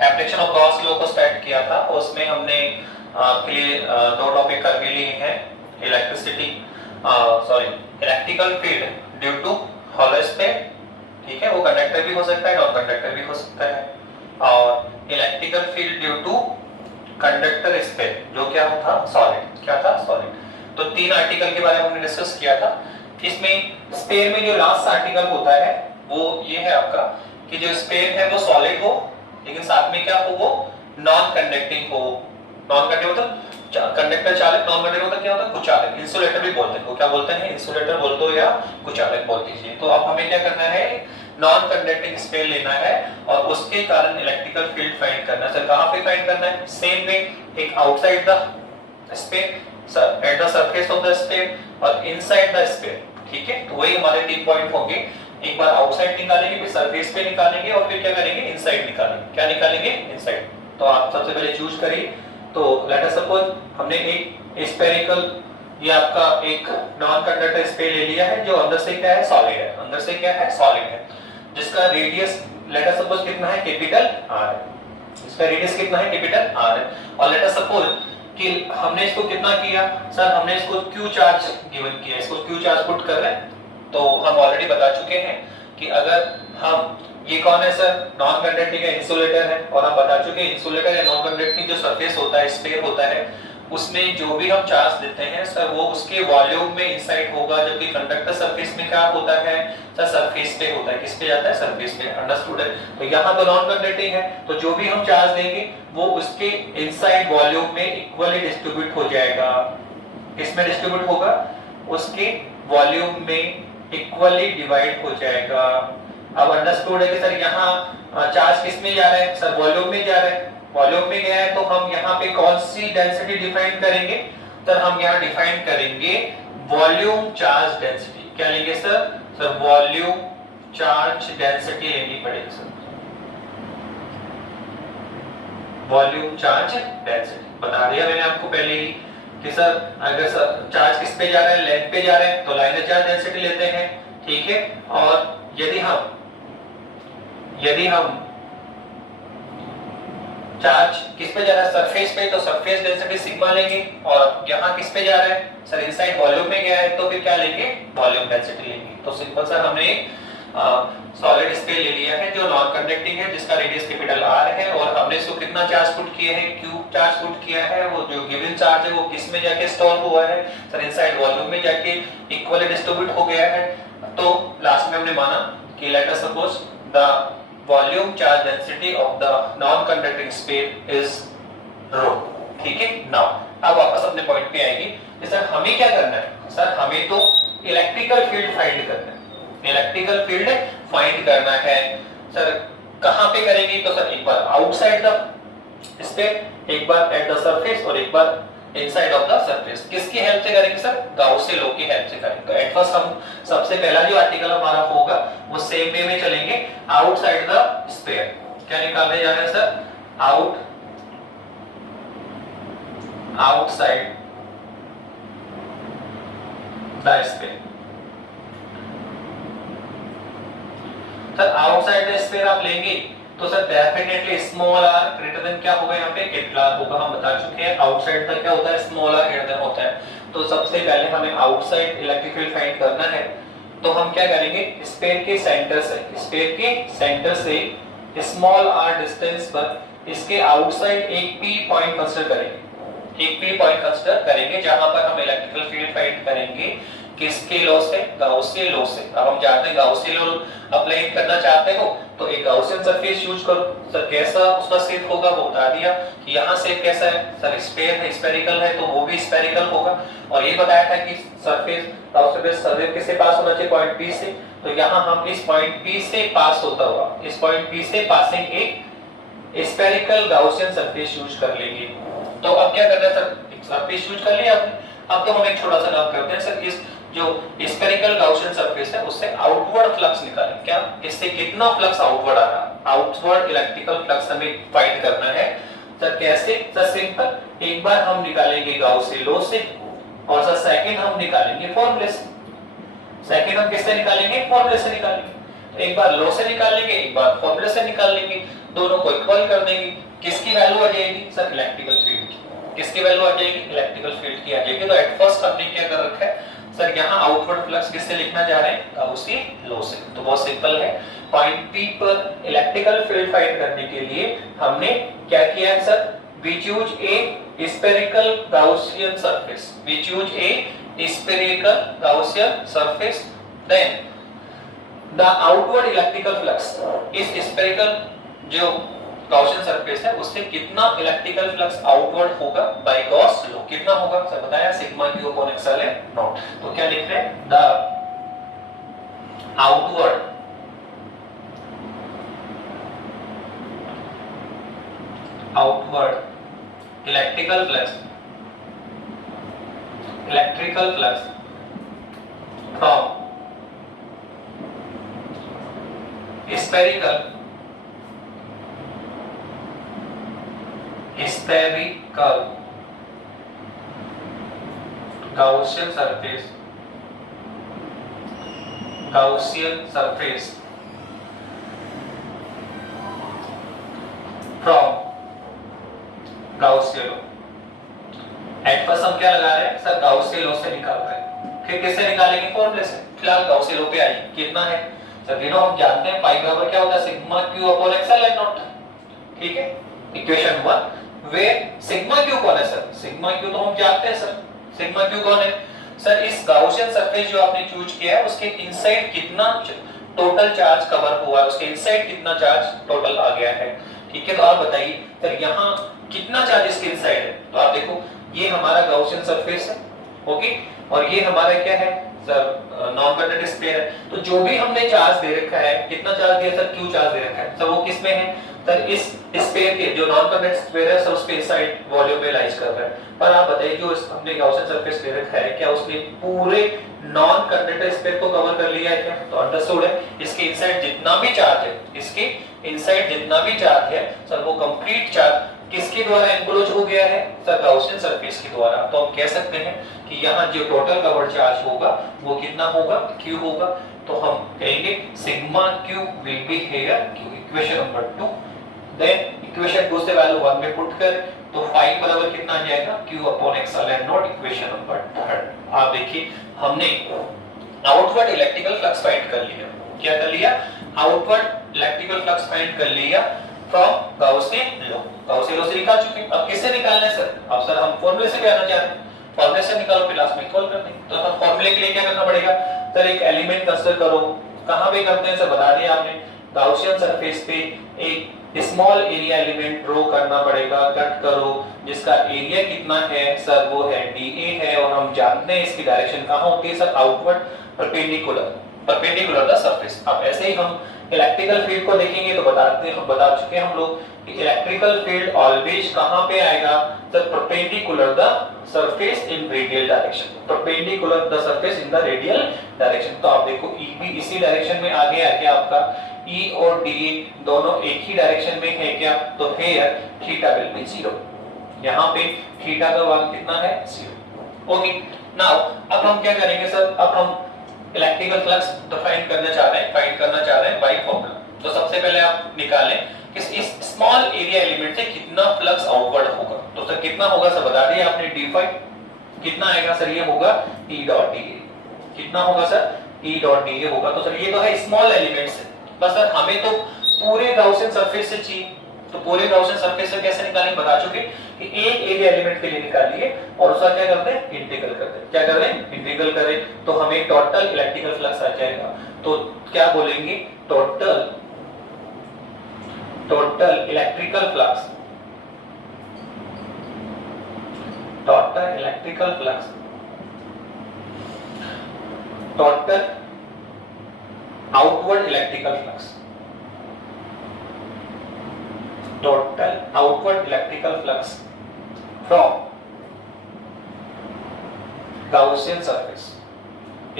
Application of Gauss law को start किया था, उसमें हमने आपके लिए दो टॉपिक करके लिए हैं, electrical field due to hollow sphere, ठीक है, वो कंडक्टर भी हो सकता है, नॉन कंडक्टर भी हो सकता है, और electrical field due to conductor sphere जो क्या था सॉलिड, क्या था सॉलिड। तो तीन आर्टिकल के बारे में हमने डिस्कस किया था। इसमें स्फीयर में जो लास्ट आर्टिकल होता है वो ये है आपका कि जो स्फीयर है वो सॉलिड हो, लेकिन साथ में क्या हो, वो नॉन कंडक्टिंग हो। नॉन कंडक्टिंग मतलब कंडक्टर चालक, नॉन कंडक्टर मतलब क्या होता है कुचालक, इंसुलेटर भी बोलते हैं, वो क्या बोलते हैं, इंसुलेटर बोल दो या कुचालक बोल दीजिए। तो अब हमें क्या करना है, नॉन कंडक्टिंग स्फीयर लेना है और उसके कारण इलेक्ट्रिकल फील्ड फाइंड करना है। सर कहां पे फाइंड करना है, सेम वे, एक outside the sphere eight the surface of the sphere और इनसाइड द स्फीयर, ठीक है। तो वही हमारे 3 पॉइंट होंगे, एक बार आउटसाइड निकालेंगे, फिर सरफेस पे निकालेंगे और फिर क्या करेंगे, इनसाइड निकालेंगे। क्या निकालेंगे, इनसाइड। तो आप सबसे पहले चूज करिए। तो लेट अस सपोज हमने एक स्फेरिकल, ये आपका एक नॉन कंडक्टर स्फीयर ले लिया है जो अंदर से क्या है, सॉलिड है, अंदर से क्या है, सॉलिड है, जिसका रेडियस लेट अस सपोज कितना है, कैपिटल r है, इसका रेडियस कितना है, कैपिटल r है। और लेट अस सपोज कि हमने इसको कितना किया, सर हमने इसको q चार्ज गिवन किया, इसको q चार्ज पुट कर रहे हैं। तो हम ऑलरेडी बता चुके हैं कि अगर हम, ये कौन है सर, नॉन कंडक्टिंग है, इंसुलेटर है, और हम बता चुके हैं इंसुलेटर या नॉन कंडक्टिंग जो सरफेस होता है, स्फीयर होता है, उसमें जो भी हम चार्ज देते हैं सर वो उसके वॉल्यूम में इनसाइड होगा, जबकि कंडक्टर सरफेस में क्या होता है सर, सरफेस पे होता है, किस पे जाता है, सरफेस पे, अंडरस्टूड है। तो यहाँ तो नॉन कंडक्टिंग है, तो जो भी हम चार्ज देंगे वो उसके इनसाइड वॉल्यूम में इक्वली डिस्ट्रीब्यूट हो जाएगा। किसमें डिस्ट्रीब्यूट होगा, उसके वॉल्यूम में इक्वली डिवाइड हो जाएगा। अब अंडरस्टूड है कि सर यहाँ चार्ज किस में जा रहा है, सर वॉल्यूम में जा रहा है, वॉल्यूम में गया है, तो हम यहाँ पे कौन सी डेंसिटी डिफाइन करेंगे, सर हम यहाँ डिफाइन करेंगे वॉल्यूम चार्ज डेंसिटी। क्या लेंगे sir, sir volume charge density लेनी पड़ेगी सर, वॉल्यूम चार्ज डेंसिटी। बता दिया मैंने आपको पहले ही कि सर अगर सर चार्ज किस पे जा रहा है, लेंथ पे जा रहे हैं, तो लाइनर चार्ज डेंसिटी लेते हैं, ठीक है। और यदि हम चार्ज किस पे जा रहा है, सरफेस पे, तो सरफेस डेंसिटी सिग्मा लेंगे। और यहाँ किस पे जा रहा है सर, इनसाइड वॉल्यूम में गया है, तो फिर क्या लेंगे, वॉल्यूम डेंसिटी लेंगे। तो सिंपल सर हमने सॉलिड स्फीयर ले लिया है जो नॉन कंडक्टिंग है, जिसका रेडियस कैपिटल r है, और हमने इसको कितना चार्ज पुट किया है, q चार्ज पुट किया है। वो जो गिवन चार्ज है वो किस में जाके स्टोर हुआ है सर, इनसाइड वॉल्यूम में जाके इक्वली डिस्ट्रीब्यूट हो गया है। तो लास्ट में हमने माना कि let us suppose the volume charge density of the non conducting sphere is rho, ठीक है। नाउ अब वापस अपने पॉइंट पे आएंगे, सर हमें क्या करना है, सर हमें तो इलेक्ट्रिकल फील्ड फाइंड करना है, इलेक्ट्रिकल फील्ड फाइंड करना है। सर कहां पे करेंगे, तो सर एक बार आउटसाइड द स्फीयर, एक बार एट द सरफेस और एक बार इनसाइड ऑफ द सरफेस। किसकी हेल्प से करेंगे सर, गाउस लॉ की हेल्प से करेंगे। तो एट फर्स्ट हम सबसे पहला जो आर्टिकल हमारा होगा वो सेम वे में चलेंगे, आउटसाइड द स्फीयर। क्या निकालने जा रहे हैं sir, outside the sphere. Sir outside the sphere आप लेंगे तो sir definitely small r greater than क्या होगा, यहाँ पे कैपिटल R होगा। हम बता चुके हैं आउटसाइड तक क्या होता है, स्मॉल r ग्रेटर देन होता है। तो सबसे पहले हमें आउटसाइड इलेक्ट्रिक फील्ड फाइंड करना है। तो हम क्या करेंगे, स्फीयर के सेंटर से स्मॉल r डिस्टेंस पर इसके आउटसाइड एक p पॉइंट कंसीडर करेंगे, जहां पर हम इलेक्ट्रिकल फील्ड फाइंड करेंगे। किसके लॉ से, गाउसियन लॉ से। अब हम जानते हैं गाउसियन लॉ अप्लाई करना चाहते हो तो एक गाउसियन सरफेस यूज करो। सर कैसा उसका शेप होगा वो बता दिया कि यहाँ शेप कैसा है सर, स्फीयर है, स्फेरिकल है, तो वो भी स्फेरिकल होगा। और ये बताया था कि सरफेस किससे पास होना चाहिए, पॉइंट P से। तो यहाँ हम इस पॉइंट P से पास होता हुआ, इस पॉइंट P से पासिंग एक स्फेरिकल गाउसियन सरफेस यूज कर लेंगे। तो अब क्या करना है सर, एक सरफेस यूज कर लिया आपने। अब तो हम एक छोटा सा काम करते हैं सर, इस जो स्फेरिकल गाउसियन सरफेस है उससे आउटवर्ड फ्लक्स निकालें। क्या इससे कितना फ्लक्स आउटवर्ड आ रहा है, आउटवर्ड इलेक्ट्रिकल फ्लक्स हमें फाइंड करना है। सर कैसे, सर सिंपल, एक बार हम निकालेंगे गाउसियन लॉ से और सर सेकंड हम निकालेंगे फॉर्मूले से। सेकंड हम किससे निकालेंगे, फॉर्मूले से निकालेंगे। तो एक बार लॉ से निकाल लेंगे, एक बार फॉर्मूले से निकाल लेंगे। दोनों को इक्वल कर देंगे, किसकी वैल्यू आ जाएगी सर, इलेक्ट्रिकल फील्ड की। किसकी वैल्यू आ जाएगी, इलेक्ट्रिकल फील्ड की आ जाएगी। तो एट फर्स्ट हमने क्या कर रखा है सर, यहाँ आउटवर्ड फ्लक्स किससे लिखना जा रहे हैं, गाउसी लॉ से। तो बहुत सिंपल है, पॉइंट पी पर इलेक्ट्रिकल फील्ड फाइंड करने के लिए हमने क्या किया है sir, we choose a spherical Gaussian surface, we choose a spherical Gaussian surface, then the outward electrical flux, इस spherical जो Gaussian surface है उससे कितना इलेक्ट्रिकल फ्लक्स आउटवर्ड होगा बाय गॉस लॉ, कितना होगा सर बताया, sigma Q upon XL not. तो क्या लिख रहे हैं, the outward electrical flux from spherical Gaussian surface from Gaussian law. At first हम क्या लगा रहे हैं सर, गाउसियन लॉ से निकाल रहे हैं, फिर किससे निकालेंगे, फॉर्मूले से। फिलहाल गाउसियन लॉ पे आइए, कितना है सर, तीनों हम जानते हैं, पाई बराबर क्या होता है, sigma Q upon XL not. ठीक है, इक्वेशन 1 वे सिग्मा क्यू कौन है सर, सिग्मा क्यू तो हम जानते हैं सर, सिग्मा क्यू कौन है सर, इस गाउसियन सरफेस जो आपने चूज किया है उसके इनसाइड कितना टोटल चार्ज कवर हुआ है, उसके इनसाइड कितना चार्ज टोटल आ गया है। ठीक है, तो आप बताइए सर यहाँ कितना चार्ज इसके इनसाइड है। तो आप देखो ये हमारा गाउसियन सरफेस है, ओके, और ये हमारा क्या है सर, नॉन कंडक्टिंग स्फीयर है। तो जो भी हमने चार्ज दे रखा है, कितना चार्ज दिया सर, क्यू चार्ज दे रखा है सर, वो किस में है सर, इस स्फीयर के जो नॉन कंडक्टिंग स्फीयर है सर उसके इनसाइड वॉल्यूम में लाइज कर रहा है। पर आप बताइए जो हमने गाउसियन सरफेस दे रखा है, क्या उसने पूरे नॉन कंडक्टिंग स्फीयर को कवर कर लिया है क्या, तो अंडरस्टूड है, इसके इनसाइड जितना भी चार्ज है, इसके इनसाइड जितना भी चार्ज है सर, वो कंप्लीट चार्ज किसके द्वारा एनक्लोज हो गया है सर, गाउसियन सरफेस के द्वारा। तो हम कह सकते हैं कि यहाँ जो टोटल कवर्ड चार्ज होगा वो कितना होगा, क्यू होगा। तो हम कहेंगे sigma Q will be here Q, equation number 2। Then equation 2 से वैल्यू 1 में पुट कर तो फाई बराबर कितना आ जाएगा, Q upon XL not, equation number 3। आप देखिए हमने आउटवर्ड इलेक्ट्रिकल फ्लक्स फाइंड कर लिया, क्या कर लिया, आउटवर्ड इलेक्ट्रिकल फ्लक्स फाइंड कर लिया from Gaussian law, Gaussian law से निकाल चुके। अब किससे निकालना है सर, अब सर हम फॉर्मूले से क्या करना चाहते हैं, फॉर्मूले से निकालो, फिर लास्ट में इक्वल कर देंगे। तो हम फॉर्मूले के लिए क्या करना पड़ेगा सर, एक एलिमेंट कंसीडर करो, कहां पे करते हैं सर, बता दिया आपने, गाउसियन सरफेस पे एक स्मॉल एरिया एलिमेंट ड्रॉ करना पड़ेगा, कट करो, जिसका एरिया कितना है सर, वो है dA है, और हम जानते हैं इसकी डायरेक्शन कहां होती है sir, outward perpendicular the surface. अब ऐसे ही हम इलेक्ट्रिकल फील्ड को देखेंगे तो बता चुके हम लोग कि इलेक्ट्रिकल फील्ड ऑलवेज कहां पे आएगा sir, perpendicular the surface in radial direction, perpendicular the surface in the radial direction. तो आप देखो ई भी इसी डायरेक्शन में आगे आ गया आपका, E और D दोनों एक ही डायरेक्शन में है क्या, तो हियर थीटा विल बी 0, यहाँ पे थीटा का मान कितना है, 0। ओके, नाउ अब हम क्या करेंगे सर, अब हम इलेक्ट्रिकल फ्लक्स डिफाइन करना चाह रहे हैं बाय फॉर्मूला। तो सबसे पहले आप निकालें कि इस स्मॉल एरिया एलिमेंट से कितना फ्लक्स आउटवर्ड होगा। तो सर कितना होगा सर, बता दिया आपने, d5 कितना आएगा सर, ये होगा E डॉट dA, कितना होगा सर, E डॉट dA होगा। तो सर ये तो है स्मॉल एलिमेंट से, बस सर हमें तो पूरे गाउसियन सरफेस से चाहिए, तो पूरे गाउसियन सरफेस से कैसे निकालेंगे, बता चुके कि एक एरिया एलिमेंट के लिए निकालिए और उसका क्या करते हैं, इंटीग्रल करते हैं। क्या कर रहे हैं, इंटीग्रल करें तो हमें टोटल इलेक्ट्रिकल फ्लक्स आ जाएगा। तो क्या बोलेंगे, total electrical flux, total electrical flux, total outward electrical flux, total outward electrical flux from Gaussian surface,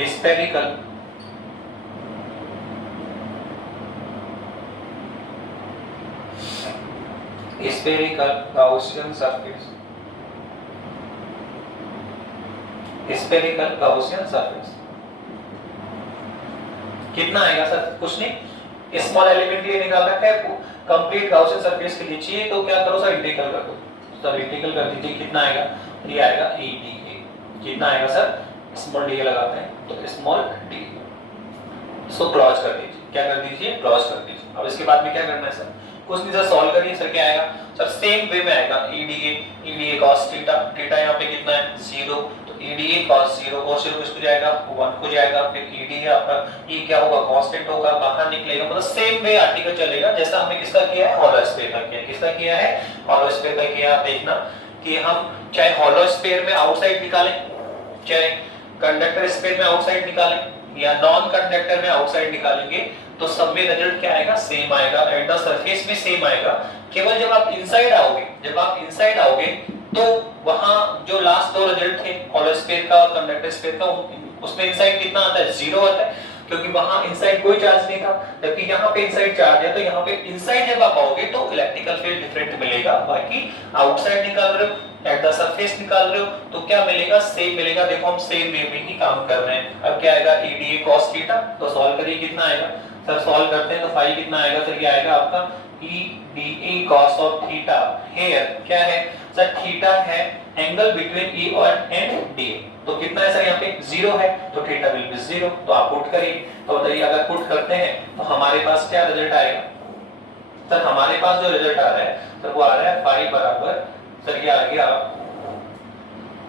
spherical Gaussian surface, spherical Gaussian surface कितना आएगा सर, कुछ नहीं, स्मॉल एलिमेंट के लिए निकाल रखा है, कंप्लीट गाउसियन सरफेस के लिए चाहिए तो क्या करो सर, इंटीग्रल कर दो। सर इंटीग्रल कर दीजिए, कितना आएगा, ये आएगा EdA। कितना आएगा सर, स्मॉल डी लगाते हैं तो स्मॉल डी, इसको क्लोज कर दीजिए। क्या कर दीजिए, क्लोज कर दीजिए। अब इसके बाद में क्या करना है सर, कुछ नहीं सर, सॉल्व करिए। सर क्या आएगा सर, सेम वे में आएगा EdA cos थीटा, थीटा यहाँ पे कितना है 0, तो EdA cos 0, cos 0 किसको जाएगा 1 को जाएगा, फिर EdA आपका E क्या होगा, कांस्टेंट होगा, बाहर निकलेगा। मतलब सेम वे आर्टिकल चलेगा जैसा हमने किसका किया है, हॉलो स्फीयर का किया। किसका किया है, हॉलो स्फीयर का किया। देखना कि हम चाहे हॉलो स्फीयर में आउटसाइड निकालें, चाहे कंडक्टर स्फीयर में आउटसाइड निकालें, या नॉन कंडक्टर में आउटसाइड निकालेंगे, तो सब में रिजल्ट क्या आएगा, सेम आएगा। एट द सरफेस भी सेम आएगा। केवल जब आप इनसाइड आओगे, जब आप इनसाइड आओगे तो वहां जो लास्ट दो रिजल्ट थे हॉलो स्फीयर का और कंडक्टर स्फीयर का, उसमें इनसाइड कितना आता है, 0 आता है, क्योंकि वहां इनसाइड कोई चार्ज नहीं था। जबकि यहाँ पे इनसाइड चार्ज है, तो यहाँ पे इनसाइड जब आप आओगे तो इलेक्ट्रिकल फील्ड डिफरेंट मिलेगा। बाकी आउटसाइड निकाल रहे हो, एट द सरफेस निकाल रहे हो, तो क्या मिलेगा, सेम मिलेगा। देखो हम सेम वे में ही काम कर रहे हैं। अब क्या आएगा, EdA cos थीटा, तो सॉल्व करिए, कितना आएगा सर, सॉल्व करते हैं तो फाई कितना आएगा सर, ये आएगा आपका EdA cos of theta. Here क्या है सर, थीटा है एंगल बिटवीन E और एंड D, तो कितना है सर, यहाँ पे 0 है, तो थीटा विल बी 0। तो आप पुट करिए, तो बताइए अगर पुट करते हैं तो हमारे पास क्या रिजल्ट आएगा सर, हमारे पास जो रिजल्ट आ रहा है सर वो आ रहा है फाई बराबर सर, ये आ गया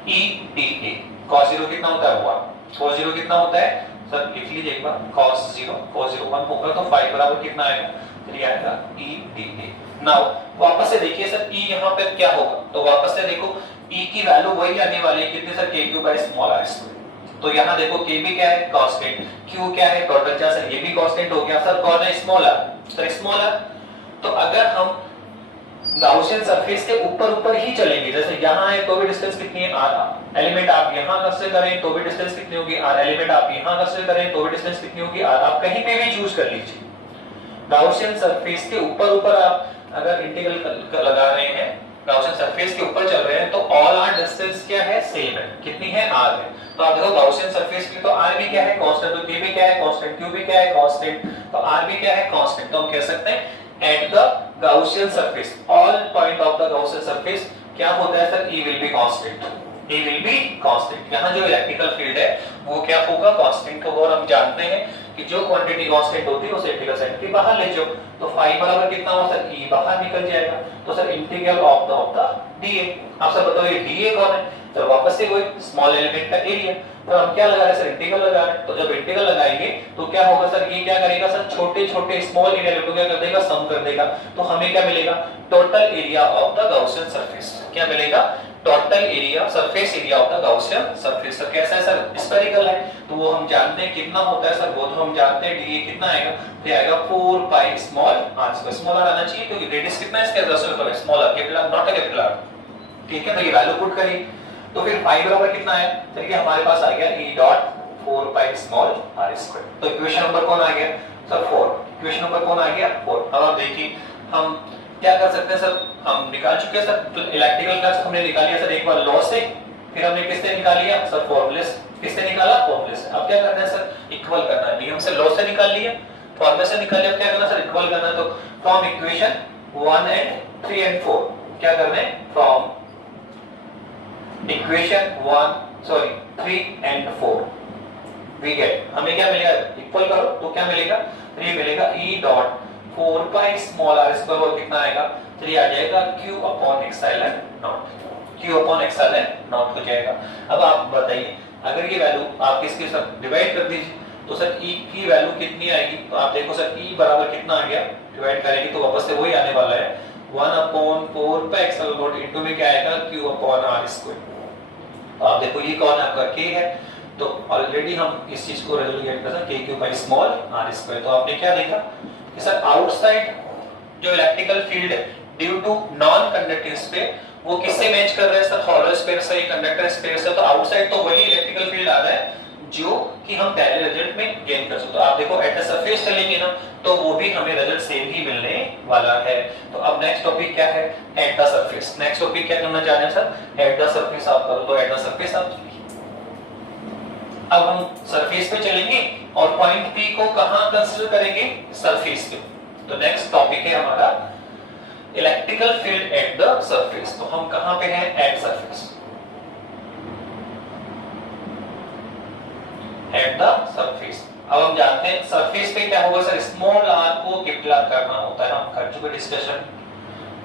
EdA cos 0 कितना होता है 1, cos 0 कितना होता है सर, लिख लीजिए एक बार, cos 0 1 होगा, तो फाई बराबर कितना आएगा, तो ये आएगा EdA। नाउ वापस से देखिए सर, E यहाँ पे क्या होगा, तो वापस से देखो E की वैल्यू वही आने वाली है, कितने सर, K3/r²। तो यहाँ देखो K भी क्या है, कांस्टेंट, Q क्या है, टोटल चार्ज, सर ये भी कांस्टेंट हो गया। सर कौन है, small r, sir small r। तो अगर हम गाउसियन सरफेस के ऊपर ही चलेंगे, जैसे यहाँ है तो भी डिस्टेंस कितनी है, r, एलिमेंट आप यहाँ कंसीडर करें तो भी डिस्टेंस कितनी होगी, r, एलिमेंट आप यहाँ कंसीडर करें तो भी डिस्टेंस कितनी होगी, r, आप कहीं पे भी चूज कर लीजिए। गाउसियन सरफेस के ऊपर आप अगर इंटीग्रल लगा रहे हैं, गाउसियन सरफेस के ऊपर चल रहे हैं, तो ऑल आर डिस्टेंस क्या है, सेम है, कितनी है, r है। तो आप देखो गाउसियन सरफेस की तो r भी क्या है, कांस्टेंट, तो k भी क्या है, कांस्टेंट, q भी क्या है, कांस्टेंट, तो r भी क्या है, कांस्टेंट। तो हम कह सकते हैं at the Gaussian surface, all point of the Gaussian surface क्या होता है sir, E will be constant, E will be constant। यहाँ जो इलेक्ट्रिकल फील्ड है वो क्या होगा, कांस्टेंट होगा। और हम जानते हैं कि जो क्वांटिटी कांस्टेंट होती है उसे इंटीग्रल साइन के बाहर ले जाओ, तो फाई बराबर कितना होगा सर, E बाहर निकल जाएगा। तो sir integral of the DA, आप सब बताओ ये DA कौन है, तो वापस से वही स्मॉल एलिमेंट का एरिया। तो हम क्या लगा रहे हैं सर, इंटीग्रल लगा रहे हैं। तो जब इंटीग्रल लगाएंगे तो क्या होगा सर, ये क्या करेगा सर, छोटे छोटे स्मॉल एरिया को क्या कर देगा, सम कर देगा। तो हमें क्या मिलेगा, total area of the Gaussian surface. क्या मिलेगा, total area, surface area of the Gaussian surface. Sir कैसा है सर, स्फेरिकल है, तो वो हम जानते हैं कितना होता है सर, वो तो हम जानते हैं DA कितना आएगा, तो आएगा 4 pi small r²। Small r आना चाहिए क्योंकि रेडियस कितना है इसका, 10 small r, capital R not a capital R, ठीक है। तो ये वैल्यू पुट करिए, तो फिर फाई बराबर कितना है, चलिए हमारे पास आ गया E dot 4 pi small r²। तो इक्वेशन नंबर कौन आ गया सर, 4। इक्वेशन नंबर कौन आ गया, 4। अब आप देखिए हम क्या कर सकते हैं सर, हम निकाल चुके हैं सर इलेक्ट्रिकल फ्लक्स, हमने निकाल लिया सर एक बार लॉ से, फिर हमने किससे निकाल लिया सर, फॉर्मूले से। किससे निकाला, फॉर्मूले से। अब क्या करना है सर, इक्वल करना है। नियम से, लॉ से निकाल लिया, फॉर्मूले से निकाल लिया, क्या करना है सर, इक्वल करना है। तो फ्रॉम इक्वेशन 1 and 3 and 4 क्या करना है, from equation 3 and 4 we get, हमें क्या मिलेगा, इक्वल करो तो क्या मिलेगा, तो ये मिलेगा E dot 4 pi small r² और कितना आएगा, तो ये आ जाएगा Q upon epsilon not, Q upon epsilon not हो जाएगा। अब आप बताइए अगर ये वैल्यू आप किसके साथ डिवाइड कर दीजिए तो सर E की वैल्यू कितनी आएगी, तो आप देखो सर E बराबर कितना आ गया, डिवाइड करेंगे तो वापस से वही आने वाला है 1/4 पाई एप्सिलॉन नॉट इनटू में क्या आएगा, Q अपॉन r²। तो आप देखो ये कौन है, आपका K है। तो ऑलरेडी हम इस चीज को रेजोल्यूट कर सकते हैं, K बाई स्मॉल r²। तो आपने क्या देखा कि सर आउटसाइड जो इलेक्ट्रिकल फील्ड है due to non conducting sphere, वो किससे मैच कर रहा है सर, हॉलो स्पेयर से, कंडक्टर स्पेयर से। तो आउटसाइड तो वही इलेक्ट्रिकल फील्ड आ रहा है जो कि हम पहले रिजल्ट में गेन कर सकते। तो आप देखो एट द सरफेस चलेंगे ना तो वो भी हमें रिजल्ट सेम ही मिलने वाला है। तो अब नेक्स्ट टॉपिक क्या है, eight the surface. Next topic क्या करना चाह रहे हैं सर, एट द सरफेस आप करो। तो एट द सरफेस आप, अब हम सरफेस पे चलेंगे और पॉइंट P को कहां कंसीडर करेंगे, सरफेस पे। तो नेक्स्ट टॉपिक है हमारा electrical field at the surface. तो हम कहां पे हैं? At surface, eight the surface. अब हम जानते हैं सरफेस पे क्या होगा सर, स्मॉल आर को कैपिटल आर करना होता है, हम कर चुके डिस्कशन।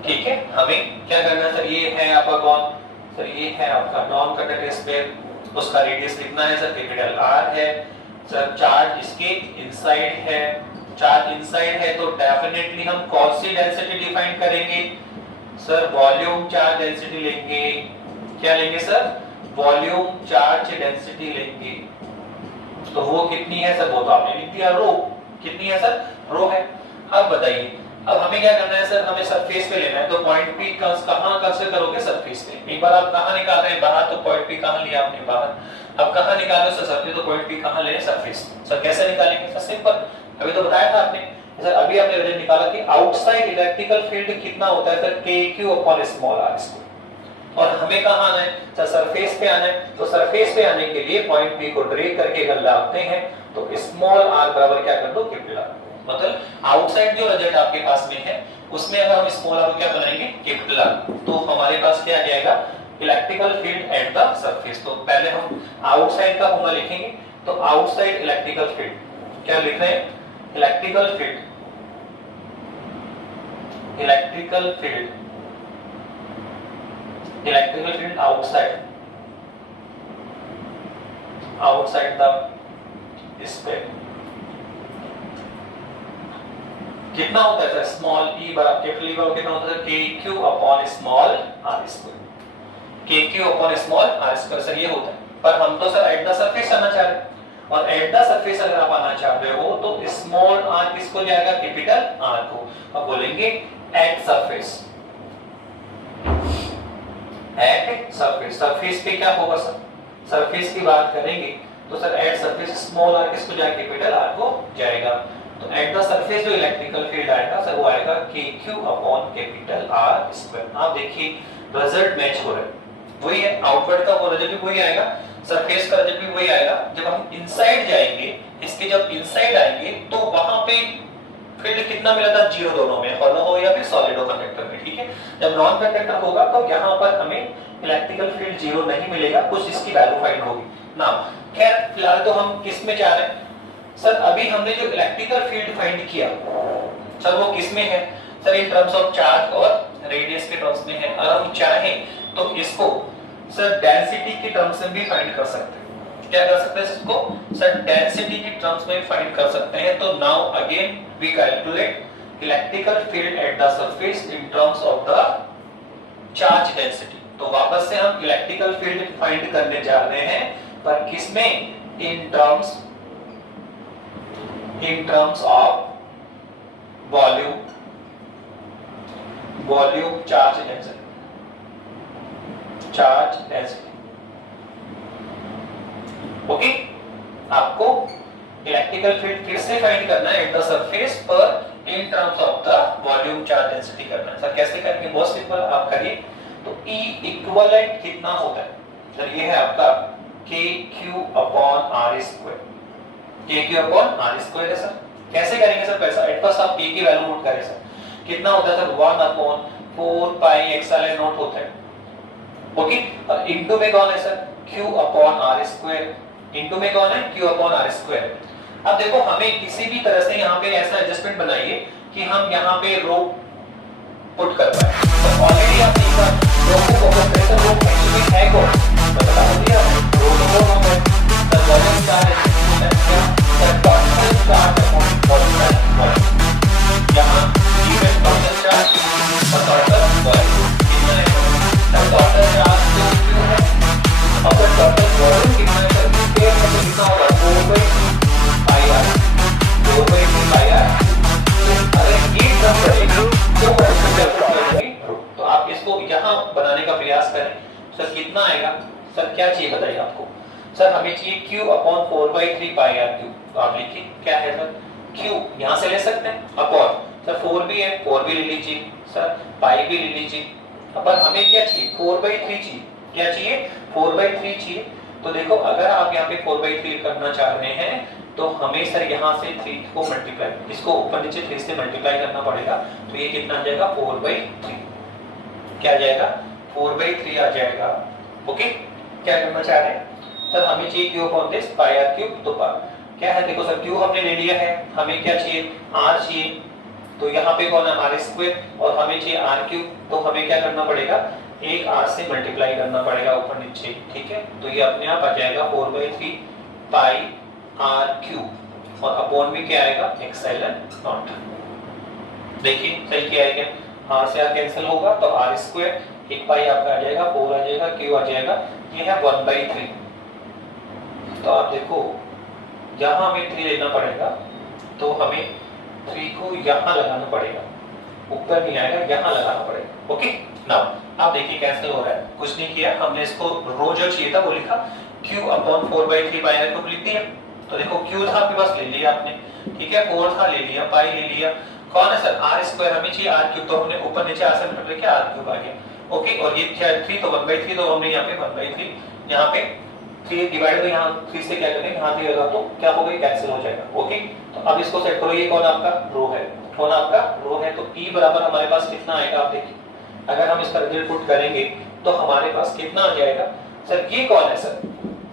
ठीक है, हमें क्या करना है सर, ये है आपका कौन सर, ये है आपका नॉन कंडक्टर स्फीयर, उसका रेडियस कितना है सर, कैपिटल आर है सर। चार्ज इसके इनसाइड है, चार्ज इनसाइड है तो डेफिनेटली हम कौन सी डेंसिटी डिफाइन करेंगे सर, वॉल्यूम चार्ज डेंसिटी लेंगे। क्या लेंगे सर, वॉल्यूम चार्ज डेंसिटी लेंगे। तो वो कितनी है सर, वो तो आपने लिख दिया, रो। कितनी है सर, रो है। अब बताइए, अब हमें क्या करना है सर, हमें सरफेस पे लेना है। तो पॉइंट पी कहां कंसीडर करोगे, सरफेस पे। एक बार आप कहां निकाल रहे हैं, बाहर, तो पॉइंट पी कहां लिया आपने, बाहर। अब कहां निकाल रहे हो सर, सरफेस, तो पॉइंट पी कहां ले, सरफेस। सर कैसे निकालेंगे सर, सिंपल, अभी तो बताया था आपने सर, अभी आपने रिजल्ट निकाला कि आउटसाइड इलेक्ट्रिकल फील्ड कितना होता है सर, kq/r²। और हमें कहां आना है सर, सरफेस पे आना है। तो सरफेस पे आने के लिए पॉइंट पी को ड्रैग करके अगर लाते हैं तो स्मॉल r बराबर क्या कर दो, कैपिटल आर। मतलब आउटसाइड जो रिजल्ट आपके पास में है उसमें अगर हम स्मॉल r को क्या बनाएंगे, कैपिटल आर, तो हमारे पास क्या आ जाएगा, electrical field at the surface. तो पहले हम आउटसाइड का फॉर्मूला लिखेंगे। तो आउटसाइड इलेक्ट्रिकल फील्ड क्या लिख रहे हैं, electrical field, electrical field, electrical field outside, outside the sphere कितना होता है सर, स्मॉल e बराबर कैपिटल E बराबर कितना होता है, kq/स्मॉल r²। kq/स्मॉल r² सर ये होता है। पर हम तो सर एट द सरफेस आना चाह रहे हैं, और एट द सरफेस अगर आप आना चाह रहे हो तो स्मॉल r किसको जाएगा, कैपिटल R को। अब बोलेंगे at surface, at surface. Surface पे क्या होगा सर, सरफेस की बात करेंगे तो sir at surface small r किसको जाएगा, कैपिटल R को जाएगा। तो एट द सरफेस जो इलेक्ट्रिकल फील्ड आएगा सर वो आएगा kq/R²। आप देखिए रिजल्ट मैच हो रहा है, वही है, आउटवर्ड का वो रिजल्ट भी वही आएगा, सरफेस का रिजल्ट भी वही आएगा। जब हम इनसाइड जाएंगे, इसके जब इनसाइड आएंगे तो वहां पे फील्ड कितना मिला था, 0 दोनों में, हॉलो हो या फिर सॉलिड हो कंडक्टर में। ठीक है, जब नॉन कंडक्टर होगा तो यहाँ पर हमें इलेक्ट्रिकल फील्ड 0 नहीं मिलेगा, कुछ इसकी वैल्यू फाइंड होगी ना। खैर फिलहाल तो हम किस में जा रहे हैं सर, अभी हमने जो इलेक्ट्रिकल फील्ड फाइंड किया सर वो किस में है sir, in terms of charge और रेडियस के टर्म्स में है। अगर हम चाहें तो इसको सर डेंसिटी के टर्म्स में भी फाइंड कर सकते हैं। क्या कर सकते हैं इसको सर, डेंसिटी के टर्म्स में फाइंड कर सकते हैं। तो now again we calculate electrical field at the surface in terms of the charge density. तो वापस से हम इलेक्ट्रिकल फील्ड फाइंड करने जा रहे हैं, पर किसमें, in terms of volume charge density, charge density। Okay, आपको इलेक्ट्रिकल फील्ड फिर से फाइंड करना है एट द सरफेस पर इन terms of the volume charge density करना है। सर कैसे करेंगे, बहुत सिंपल, आप करिए। तो E इक्विवेलेंट कितना होता है सर, ये है आपका kq/r², kq/r² है सर। कैसे करेंगे सर पैसा, एट फर्स्ट आप k की वैल्यू नोट करें सर, कितना होता है सर, 1/4πε0 होता है। ओके, और इनटू में कौन है सर, q/r², इनटू में कौन है, q/r²। अब देखो हमें किसी भी तरह से यहाँ पे ऐसा एडजस्टमेंट बनाइए कि हम यहाँ पे रो पुट कर पाए। तो ऑलरेडी आप एक बार रो को फोकस करें तो रो एक्चुअली है कौन, तो बता दिया रो को है द वॉल्यूम चार्ज है क्या, the total charge upon volume. यहाँ गिवन टोटल चार्ज और टोटल वॉल्यूम कितना है, द टोटल चार्ज तो क्यों है, और द टोटल वॉल्यूम कितना है सर, इसके मतलब कितना होगा 4/3πr, 4/3πr। अरे ये टर्म पड़ेगी तो आप इसको यहाँ बनाने का प्रयास करें। सर कितना आएगा सर, क्या चाहिए बताइए आपको सर, हमें चाहिए q/4/3πr3। तो आप लिखिए क्या है सर, q यहाँ से ले सकते हैं, अपॉन सर 4 भी है, 4 भी ले लीजिए सर, पाई भी ले लीजिए। अपन हमें क्या चाहिए, 4/3 चाहिए, क्या चाहिए 4/3 चाहिए। तो देखो अगर आप यहाँ पे 4/3 करना चाह रहे हैं तो हमें सर यहाँ से 3 को मल्टीप्लाई, इसको ऊपर नीचे 3 से मल्टीप्लाई करना पड़ेगा, तो ये कितना आ जाएगा 4/3। क्या आ जाएगा 4/3 आ जाएगा। ओके, क्या करना चाह रहे हैं सर, हमें चाहिए Q upon this pi r cube. तो क्या है, देखो सर क्यू हमने ले लिया है, हमें क्या चाहिए आर चाहिए, तो यहाँ पे कौन है आर स्क्वायर, और हमें चाहिए आर क्यूब, तो हमें क्या करना पड़ेगा एक आर से मल्टीप्लाई करना पड़ेगा ऊपर नीचे। ठीक है, तो ये अपने आप आ जाएगा 4/3 पाई आर क्यूब, और अपॉन में क्या आएगा एप्सिलॉन नॉट। देखिए सही क्या आएगा, आर से आर कैंसिल होगा तो आर स्क्वायर, एक पाई आपका आ जाएगा 4 आ जाएगा, क्यू आ जाएगा, ये है 1/3। तो आप देखो यहाँ हमें 3 लेना पड़ेगा, तो हमें 3 को यहाँ लगाना पड़ेगा, ऊपर नहीं आएगा, यहाँ लगाना पड़ेगा। ओके, नाउ आप देखिए कैंसिल हो रहा है, कुछ नहीं किया हमने, इसको रो जो चाहिए था वो लिखा q upon 4/3 pi r cube लिख दिया। तो देखो q था आपके पास, ले लिया आपने, ठीक है, 4 था ले लिया, पाई ले लिया, कौन है सर आर स्क्वायर, हमें चाहिए आर क्यूब, तो हमने ऊपर नीचे आर से मल्टीप्लाई किया, आर क्यूब आ गया। ओके, और ये क्या 3 तो 1/3, तो हमने यहाँ पे 1/3, यहाँ पे 3 डिवाइड, तो यहाँ 3 से क्या करेंगे यहाँ 3 लगा तो क्या हो गई कैंसिल हो जाएगा। ओके, तो अब इसको सेट करो, ये कौन आपका रो है, कौन आपका रो है, तो e बराबर हमारे पास कितना आएगा, आप देखिए अगर हम इसका रिजल्ट पुट करेंगे तो हमारे पास कितना आ जाएगा सर, ये कौन है सर,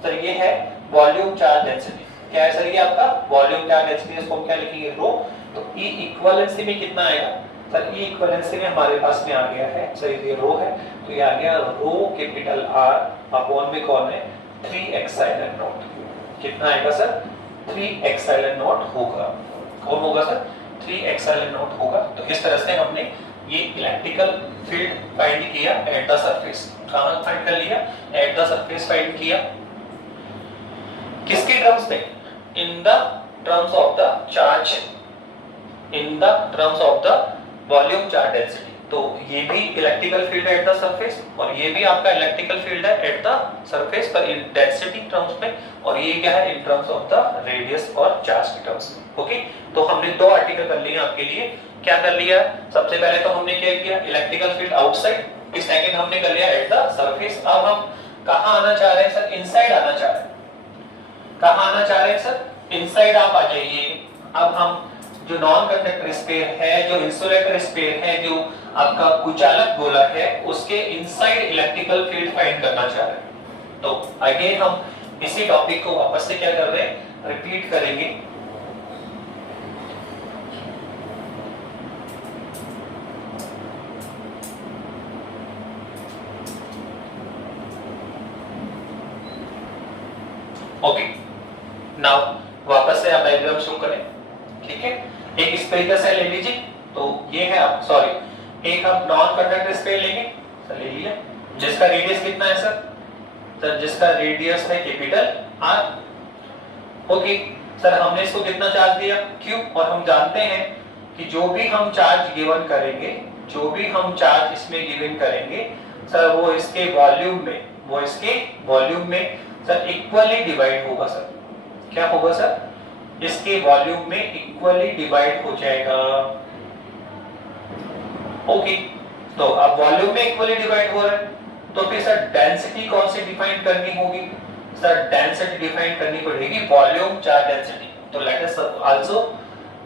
सर ये है वॉल्यूम चार्ज डेंसिटी। क्या है सर, ये आपका वॉल्यूम चार्ज डेंसिटी, इसको हम क्या लिखेंगे रो, तो E इक्विवेलेंसी में कितना आएगा सर, E इक्विवेलेंसी में हमारे पास में आ गया है सर, ये रो है, तो ये आ गया रो कैपिटल R अपॉन में कौन है 3 एप्सिलॉन नॉट। कितना आएगा सर 3 एप्सिलॉन नॉट होगा, कौन होगा सर 3 एप्सिलॉन नॉट होगा। तो इस तरह से हमने ये इलेक्ट्रिकल फील्ड फाइंड किया एट द सरफेस। कहां फाइंड कर लिया, एट द सरफेस फाइंड किया, किसके टर्म्स में, in the terms of the charge, in the terms of the volume charge density. तो ये भी इलेक्ट्रिकल फील्ड है एट द सरफेस, और ये भी आपका इलेक्ट्रिकल फील्ड है एट द सरफेस पर इन डेंसिटी टर्म्स में, और ये क्या है इन टर्म्स ऑफ द रेडियस और चार्ज के टर्म्स में। ओके, तो हमने 2 आर्टिकल कर लिए आपके लिए। क्या कर लिया, सबसे पहले तो हमने क्या किया इलेक्ट्रिकल फील्ड आउटसाइड, फिर सेकंड हमने कर लिया एट द सरफेस। अब हम कहां आना चाह रहे हैं सर, इनसाइड आना चाह रहे हैं। कहां आना चाह रहे हैं सर, इनसाइड आप आ जाइए। अब हम जो नॉन कंडक्टर स्फीयर है, जो इंसुलेटर स्फीयर है, जो आपका कुचालक गोला है, उसके इनसाइड इलेक्ट्रिकल फील्ड फाइंड करना चाह रहे हैं। तो अगेन हम इसी टॉपिक को वापस से क्या कर रहे हैं, रिपीट करेंगे। ओके, नाउ वापस से आप डायग्राम शुरू करें। ठीक है, एक स्फेरिकल सेल ले लीजिए, तो ये है आप सॉरी एक हम नॉन कंडक्टर स्फीयर लेंगे सर, ले लिया, जिसका रेडियस कितना है सर, सर जिसका रेडियस है कैपिटल आर। ओके सर, हमने इसको कितना चार्ज दिया क्यू, और हम जानते हैं कि जो भी हम चार्ज गिवन करेंगे, जो भी हम चार्ज इसमें गिवन करेंगे सर, वो इसके वॉल्यूम में, वो इसके वॉल्यूम में सर इक्वली डिवाइड होगा सर। क्या होगा सर, इसके वॉल्यूम में इक्वली डिवाइड हो जाएगा। ओके, तो अब वॉल्यूम में इक्वली डिवाइड हो रहा है, तो फिर सर डेंसिटी कौन सी डिफाइन करनी होगी सर, डेंसिटी डिफाइन करनी पड़ेगी वॉल्यूम चार्ज डेंसिटी। तो लेट अस आल्सो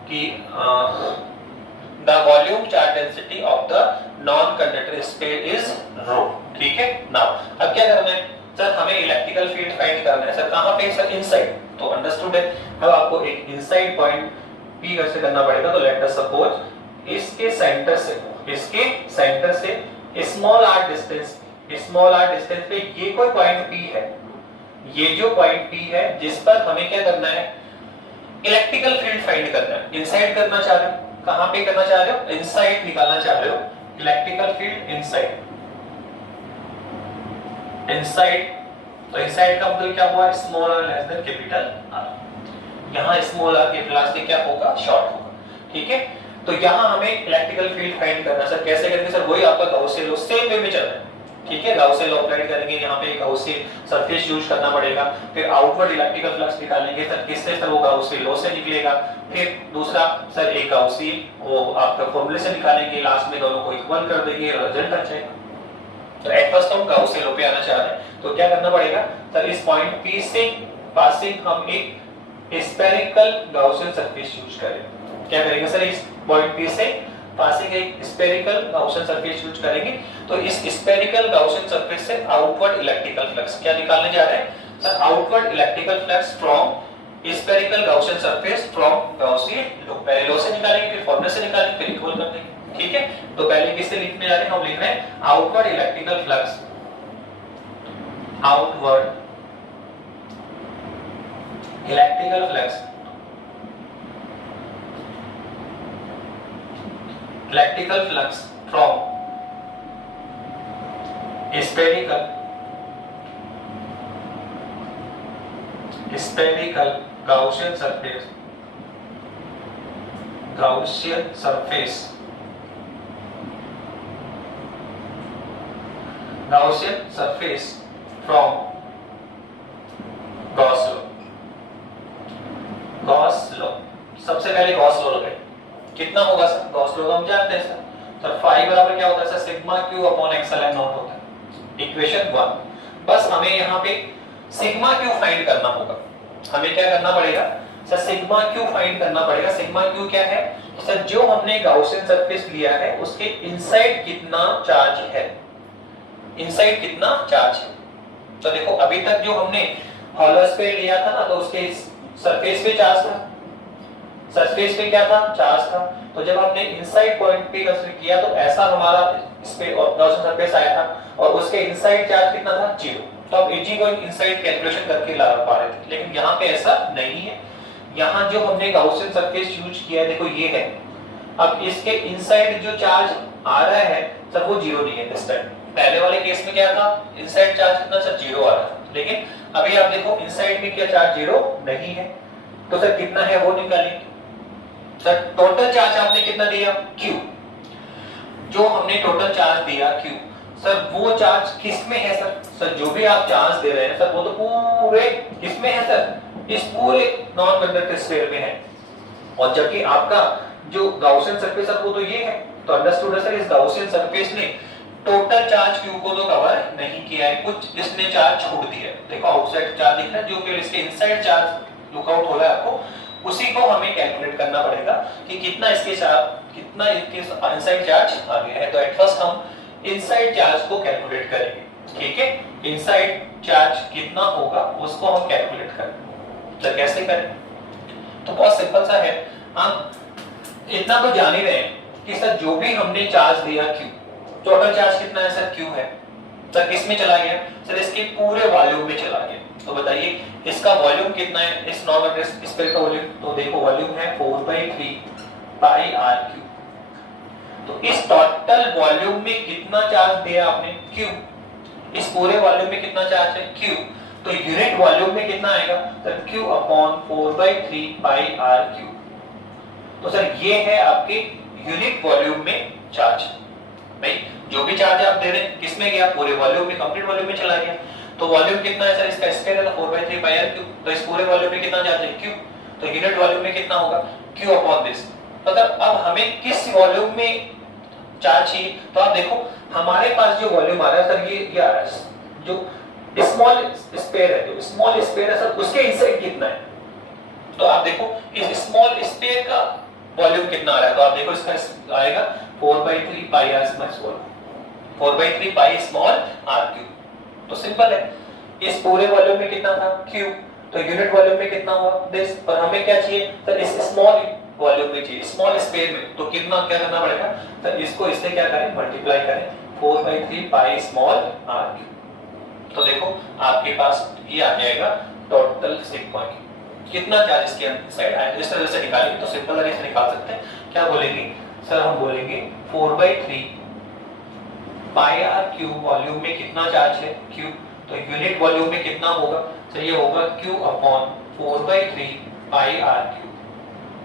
कि the volume charge density of the non conductor sphere is rho. ठीक है, नाउ अब क्या करना है सर, हमें इलेक्ट्रिकल फील्ड फाइंड करना है सर, कहां पे सर, इनसाइड। तो अंडरस्टूड है, अब आपको एक इनसाइड पॉइंट P कैसे करना पड़ेगा, तो लेट अस सपोज इसके सेंटर से स्मॉल r डिस्टेंस पे ये कोई पॉइंट P है, ये जो पॉइंट P है जिस पर हमें क्या करना है, इलेक्ट्रिकल फील्ड फाइंड करना है। इनसाइड करना चाह रहे हो, कहां पे करना चाह रहे हो, इनसाइड निकालना चाह रहे हो, इलेक्ट्रिकल फील्ड इनसाइड। इनसाइड, तो इनसाइड का मतलब क्या हुआ, small r less than capital R। यहां स्मॉल r के प्लस से क्या होगा, शॉर्ट होगा। ठीक है, तो यहां हमें इलेक्ट्रिकल फील्ड फाइंड करना है सर, कैसे करेंगे सर, वही आपका गाउस लॉ सेम वे में चल रहा है। ठीक है, गाउस लॉ अप्लाई करेंगे, यहां पे गाउस सरफेस यूज करना पड़ेगा, फिर आउटवर्ड इलेक्ट्रिकल फ्लक्स निकालेंगे सर, किससे सर, वो गाउस लॉ से निकलेगा। फिर दूसरा सर एक गाउस वो आपका फार्मूले से निकालेंगे, लास्ट में दोनों को इक्वल कर देंगे, रिजल्ट आ जाएगा। तो एट फर्स्ट हम गाउस लॉ पे आना चाह रहे हैं, तो क्या करना पड़ेगा सर, इस पॉइंट P से पासिंग हम एक स्फेरिकल गाउसियन सरफेस यूज करें। क्या करेंगे सर, इस पॉइंट पी से पासिंग एक स्फेरिकल गाउसियन सरफेस यूज करेंगे। तो इस स्फेरिकल गाउसियन सरफेस से आउटवर्ड इलेक्ट्रिकल फ्लक्स क्या निकालने जा रहे हैं sir, outward electrical flux from spherical Gaussian surface from Gaussian लो। पहले लो से निकालेंगे, फिर फॉर्मूला से निकालेंगे, फिर इक्वल कर देंगे। ठीक है, तो पहले किससे लिखने जा रहे हैं, हम लिख रहे हैं outward electrical flux, outward electrical flux, electrical flux from spherical Gaussian surface from Gauss law। Gauss law, सबसे पहले गॉस लॉ लगाए, कितना होगा सर, गॉस लॉ हम जानते हैं सर फाई बराबर क्या होता है sir, sigma Q upon epsilon naught होता है, इक्वेशन 1। बस हमें यहाँ पे सिग्मा क्यू फाइंड करना होगा। हमें क्या करना पड़ेगा सर, सिग्मा क्यू फाइंड करना पड़ेगा। सिग्मा क्यू क्या है सर, जो हमने गाउसियन सरफेस लिया है उसके इनसाइड कितना चार्ज है, इनसाइड कितना चार्ज है। तो देखो अभी तक जो हमने हॉलो स्फीयर लिया था ना, तो उसके सरफेस पे चार्ज था, सरफेस पे क्या था, चार्ज था। तो जब हमने इनसाइड पॉइंट पे कंसीडर किया तो ऐसा हमारा गाउसियन सरफेस आया था और उसके इनसाइड चार्ज कितना था, 0। तो अब इजी गोइंग इनसाइड कैलकुलेशन करके ला पा रहे थे, लेकिन यहाँ पे ऐसा नहीं है। यहाँ जो हमने गाउसियन सरफेस यूज किया है, देखो ये है, अब इसके इनसाइड जो चार्ज आ रहा है सर वो 0 नहीं है दिस टाइम। पहले वाले केस में क्या था, इनसाइड चार्ज कितना सर, 0 आ रहा था, लेकिन अभी आप देखो इनसाइड में क्या चार्ज 0 नहीं है। तो सर कितना है वो निकालेंगे सर, टोटल चार्ज आपने कितना दिया, Q। जो हमने टोटल चार्ज दिया Q सर, वो चार्ज किस में है सर, जो भी आप चार्ज दे रहे हैं सर वो तो पूरे किसमें है सर, इस पूरे नॉन कंडक्टर स्फीयर में है। और जबकि आपका जो गाउसियन सरफेस है वो तो ये है। तो अंडरस्टूड है सर, इस गाउसियन सरफेस ने टोटल चार्ज Q को तो कवर नहीं किया है, कुछ इसने चार्ज छोड़ दिया है। देखो आउटसाइड चार्ज दिख रहा है, जो कि इसके इनसाइड चार्ज लुकआउट हो रहा है आपको, उसी को हमें कैलकुलेट करना पड़ेगा कि कितना इसके चार्ज, कितना इसके इनसाइड चार्ज आ गया है। तो एट फर्स्ट हम इनसाइड चार्ज को कैलकुलेट करेंगे। ठीक है, इनसाइड चार्ज कितना होगा उसको हम कैलकुलेट करेंगे। तो कैसे करें, तो बहुत सिंपल सा है, हम इतना तो जान ही रहे हैं कि सर जो भी हमने चार्ज दिया Q, टोटल चार्ज कितना है सर, Q है सर, किस में चला गया सर, इसके पूरे वॉल्यूम में चला गया। तो बताइए इसका वॉल्यूम कितना है, इस नॉर्मल स्फीयर का वॉल्यूम, तो देखो वॉल्यूम है 4/3 पाई आर क्यू। तो इस टोटल वॉल्यूम में कितना चार्ज दिया आपने, Q। इस पूरे वॉल्यूम में कितना चार्ज है, Q। तो यूनिट वॉल्यूम में कितना आएगा sir, Q upon 4/3 pi r cube. तो सर ये है आपके यूनिट वॉल्यूम में चार्ज। भाई जो भी चार्ज आप दे रहे हैं किस में गया, पूरे वॉल्यूम में, कंप्लीट वॉल्यूम में चला गया। तो वॉल्यूम कितना है सर, इसका स्फीयर है 4/3 पाई आर क्यू। तो इस पूरे वॉल्यूम में कितना चार्ज है, Q। तो यूनिट वॉल्यूम में कितना होगा, Q अपॉन दिस। तो अब हमें किस वॉल्यूम में चार्ज चाहिए, तो आप देखो हमारे पास जो वॉल्यूम आ रहा है सर, ये आ रहा है जो स्मॉल स्फीयर है, जो स्मॉल स्फीयर है सर उसके इनसाइड कितना है। तो आप देखो इस स्मॉल स्फीयर का वॉल्यूम कितना आ रहा है, तो आप देखो इसका आएगा 4/3 pi R small, 4/3 pi small are cube. तो सिंपल है, इस पूरे वॉल्यूम में कितना था, Q। तो यूनिट वॉल्यूम में कितना हुआ, दिस। पर हमें क्या चाहिए सर, इस स्मॉल वॉल्यूम में चाहिए, स्मॉल स्फीयर में। तो कितना क्या करना पड़ेगा सर, इसको इससे क्या करें, मल्टीप्लाई करें 4/3 पाई स्मॉल आर क्यूब। तो देखो आपके पास ये आ जाएगा टोटल सिग्मा कितना चार्ज इसके साइड आए। तो इस तरह से निकालेंगे तो सिंपल तरीके से निकाल सकते हैं। क्या बोलेंगे सर, हम बोलेंगे 4/3 पाई आर क्यूब वॉल्यूम में कितना चार्ज है, Q। तो यूनिट वॉल्यूम में कितना होगा सर, ये होगा Q upon 4/3 pi r cube,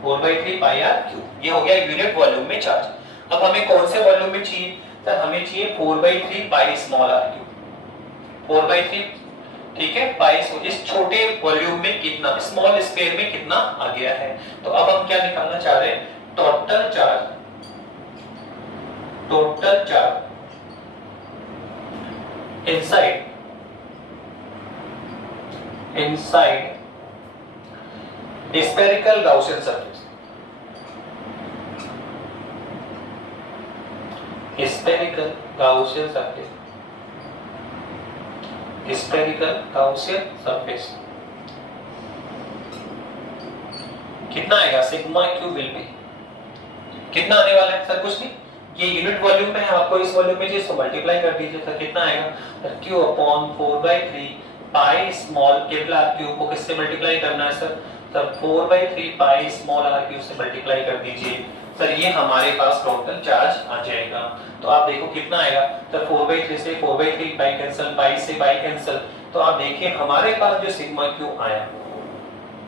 4/3 pi r cube. ये हो गया यूनिट वॉल्यूम में चार्ज। अब हमें कौन से वॉल्यूम में चाहिए सर, हमें चाहिए 4/3 पाई स्मॉल आर क्यूब, 4/3। ठीक है, पाई इस छोटे वॉल्यूम में कितना, स्मॉल स्फीयर में कितना आ गया है। तो अब हम क्या निकालना चाह रहे हैं, total charge, total charge inside spherical Gaussian surface, spherical Gaussian surface, spherical Gaussian surface कितना आएगा? सिग्मा क्यू विल बी कितना आने वाला है सर? कुछ नहीं, ये यूनिट वॉल्यूम में है, आपको इस वॉल्यूम में चीज तो मल्टीप्लाई कर दीजिए सर। कितना आएगा? q upon 4/3 pi small capital r cube को किससे मल्टीप्लाई करना है sir? Sir 4/3 pi small are cube से मल्टीप्लाई कर दीजिए सर। ये हमारे पास टोटल चार्ज आ जाएगा। तो आप देखो कितना आएगा सर? 4/3 से 4/3 पाई कैंसिल, पाई से पाई कैंसिल, तो आप देखिए हमारे पास जो सिग्मा क्यू आया,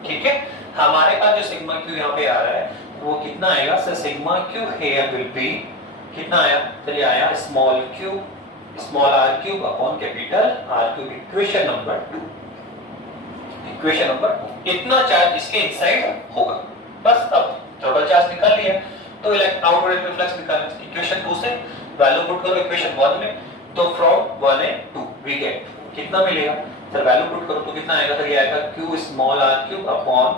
ठीक है, हमारे पास जो सिग्मा क्यू यहाँ पे आ रहा है वो कितना आएगा sir? Sigma Q here will be कितना आया? चलिए आया small cube small are cube upon capital r cube, equation number 2, equation number 2। इतना चार्ज इसके इनसाइड होगा। बस अब टोटल चार्ज निकाल लिया, तो आउटवर्ड रिफ्लेक्स निकालना। इक्वेशन 2 से वैल्यू पुट करो इक्वेशन 1 में, तो फ्रॉम 1 एंड 2 वी गेट कितना मिलेगा सर? वैल्यू पुट करो तो कितना आएगा सर? ये आएगा q small r cube upon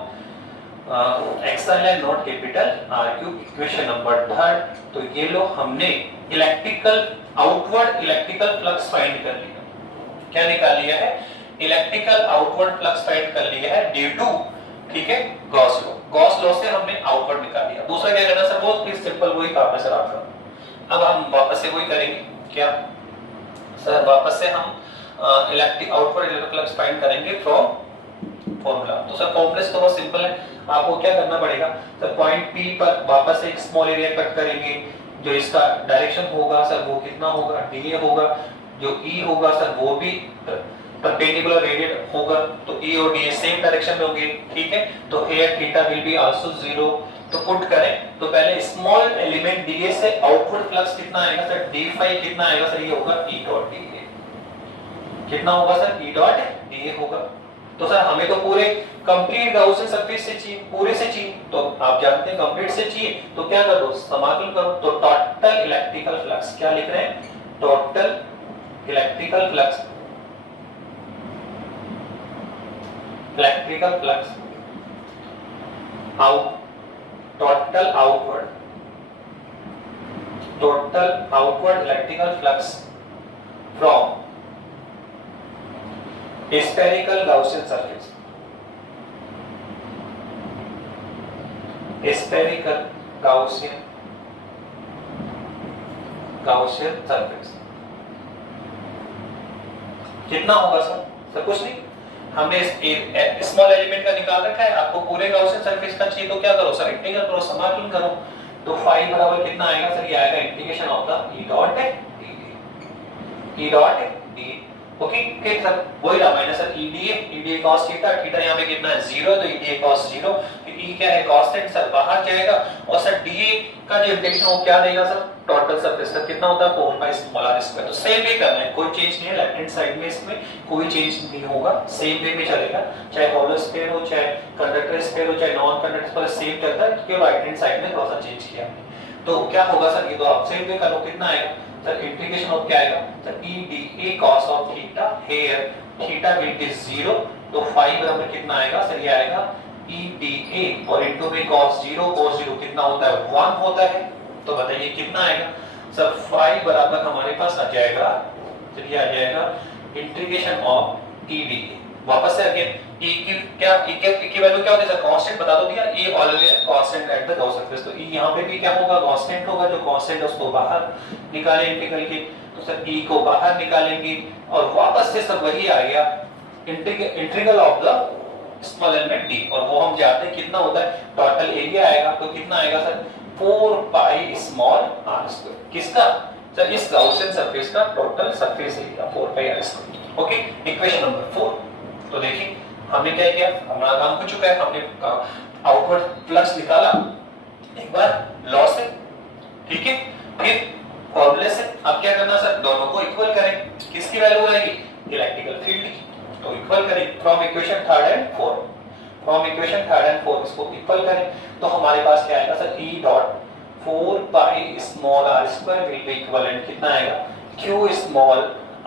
XL and not capital r cube, equation number 3। तो ये लो हमने electrical outward electrical flux find कर लिया। क्या निकाल लिया है? इलेक्ट्रिकल आउटवर्ड फ्लक्स फाइंड कर लिया है ड्यू टू, ठीक है, गॉस लॉ। गॉस लॉ से हमने आउटवर्ड निकाल लिया। दूसरा क्या करना सर? बहुत ही सिंपल, वही काम है सर आपका। अब हम वापस से वही करेंगे। क्या सर? वापस से हम electric outward electric flux find करेंगे फ्रॉम फॉर्मूला। तो सर फॉर्मूला तो बहुत सिंपल है, आपको क्या करना पड़ेगा सर? पॉइंट P पर वापस से एक स्मॉल एरिया कट करेंगे। जो इसका डायरेक्शन होगा सर वो कितना होगा? dA होगा। जो E होगा सर वो भी परपेंडिकुलर रेडिएट होगा, तो E और dA सेम डायरेक्शन में होंगे, ठीक है। तो here theta will be also 0। तो पुट करें तो पहले स्मॉल एलिमेंट dA से आउटवर्ड फ्लक्स कितना आएगा सर? d फाई कितना आएगा सर? ये होगा E डॉट dA। कितना होगा सर? E डॉट dA होगा। तो सर हमें तो पूरे कंप्लीट गाउसियन सरफेस से चाहिए, पूरे से चाहिए, तो आप जानते हैं कंप्लीट से चाहिए तो क्या कर दो? समाकलन करो। तो टोटल इलेक्ट्रिकल फ्लक्स क्या लिख रहे हैं? Total electrical flux, electrical flux out, total outward electrical flux from spherical Gaussian surface, spherical Gaussian surface कितना होगा सर? सर कुछ नहीं, हमने स्मॉल एलिमेंट का निकाल रखा है, आपको पूरे गाउसियन सरफेस का चाहिए तो क्या करो सर? इंटीग्रल करो, समाकलन करो। तो फाई बराबर कितना आएगा सर? ये आएगा integration of the E dot d। Okay ठीक सर, वही रहा minus sir EDA cos theta, theta यहां पे कितना है? 0, तो EDA cos 0, तो E क्या है? कांस्टेंट सर बाहर जाएगा, और सर DA का जो इंटीग्रेशन वो क्या देगा सर? टोटल सरफेस का कितना होता है? 4 पाई स्मॉल r स्क्वायर। तो सेम वे करना है, कोई चेंज नहीं है। लेफ्ट हैंड साइड में इसमें कोई चेंज नहीं होगा, सेम वे में चलेगा, चाहे हॉलो स्फीयर हो, चाहे कंडक्टर स्फीयर हो, चाहे नॉन कंडक्टर स्फीयर, सेम चलता है। केवल राइट हैंड साइड में थोड़ा सा चेंज किया है। तो क्या होगा सर? ये तो आप सेम वे करो, कितना आएगा सर? इंटीग्रेशन ऑफ क्या आएगा sir? EDA cos of theta, here theta will be 0, तो फाई बराबर कितना आएगा सर? ये आएगा EDA और इनटू में cos 0 कितना होता है? 1 होता है। तो बताइए कितना आएगा सर? फाई बराबर हमारे पास आ जाएगा, चलिए आ जाएगा इंटीग्रेशन ऑफ EDA। वापस से अगेन E की क्या, E की वैल्यू क्या होती है सर? कांस्टेंट बता दो दिया, E already constant at the Gauss surface, तो E यहां पे भी क्या होगा? कांस्टेंट होगा। जो कांस्टेंट है उसको बाहर निकालें इंटीग्रल के, तो सर E को बाहर निकालेंगे और वापस से सब वही आ गया integral of the small element D, और वो हम जानते हैं कितना होता है? टोटल एरिया आएगा, तो कितना आएगा sir? 4 pi small r square. किसका सर? इस गाउसियन सरफेस का टोटल सरफेस एरिया 4 पाई r square. Okay, equation number 4। तो देखिए हमने क्या किया? हमारा काम हो चुका है, हमने आउटवर्ड फ्लक्स निकाला एक बार लॉ से, ठीक है, फिर फॉर्मूले से। अब क्या करना सर? दोनों को इक्वल करें। किसकी वैल्यू आएगी? इलेक्ट्रिकल फील्ड की। तो इक्वल करें from equation 3 and 4, from equation 3 and 4 इसको इक्वल करें, तो हमारे पास क्या आएगा sir? E dot 4 pi small r square will be equivalent कितना आएगा? Q small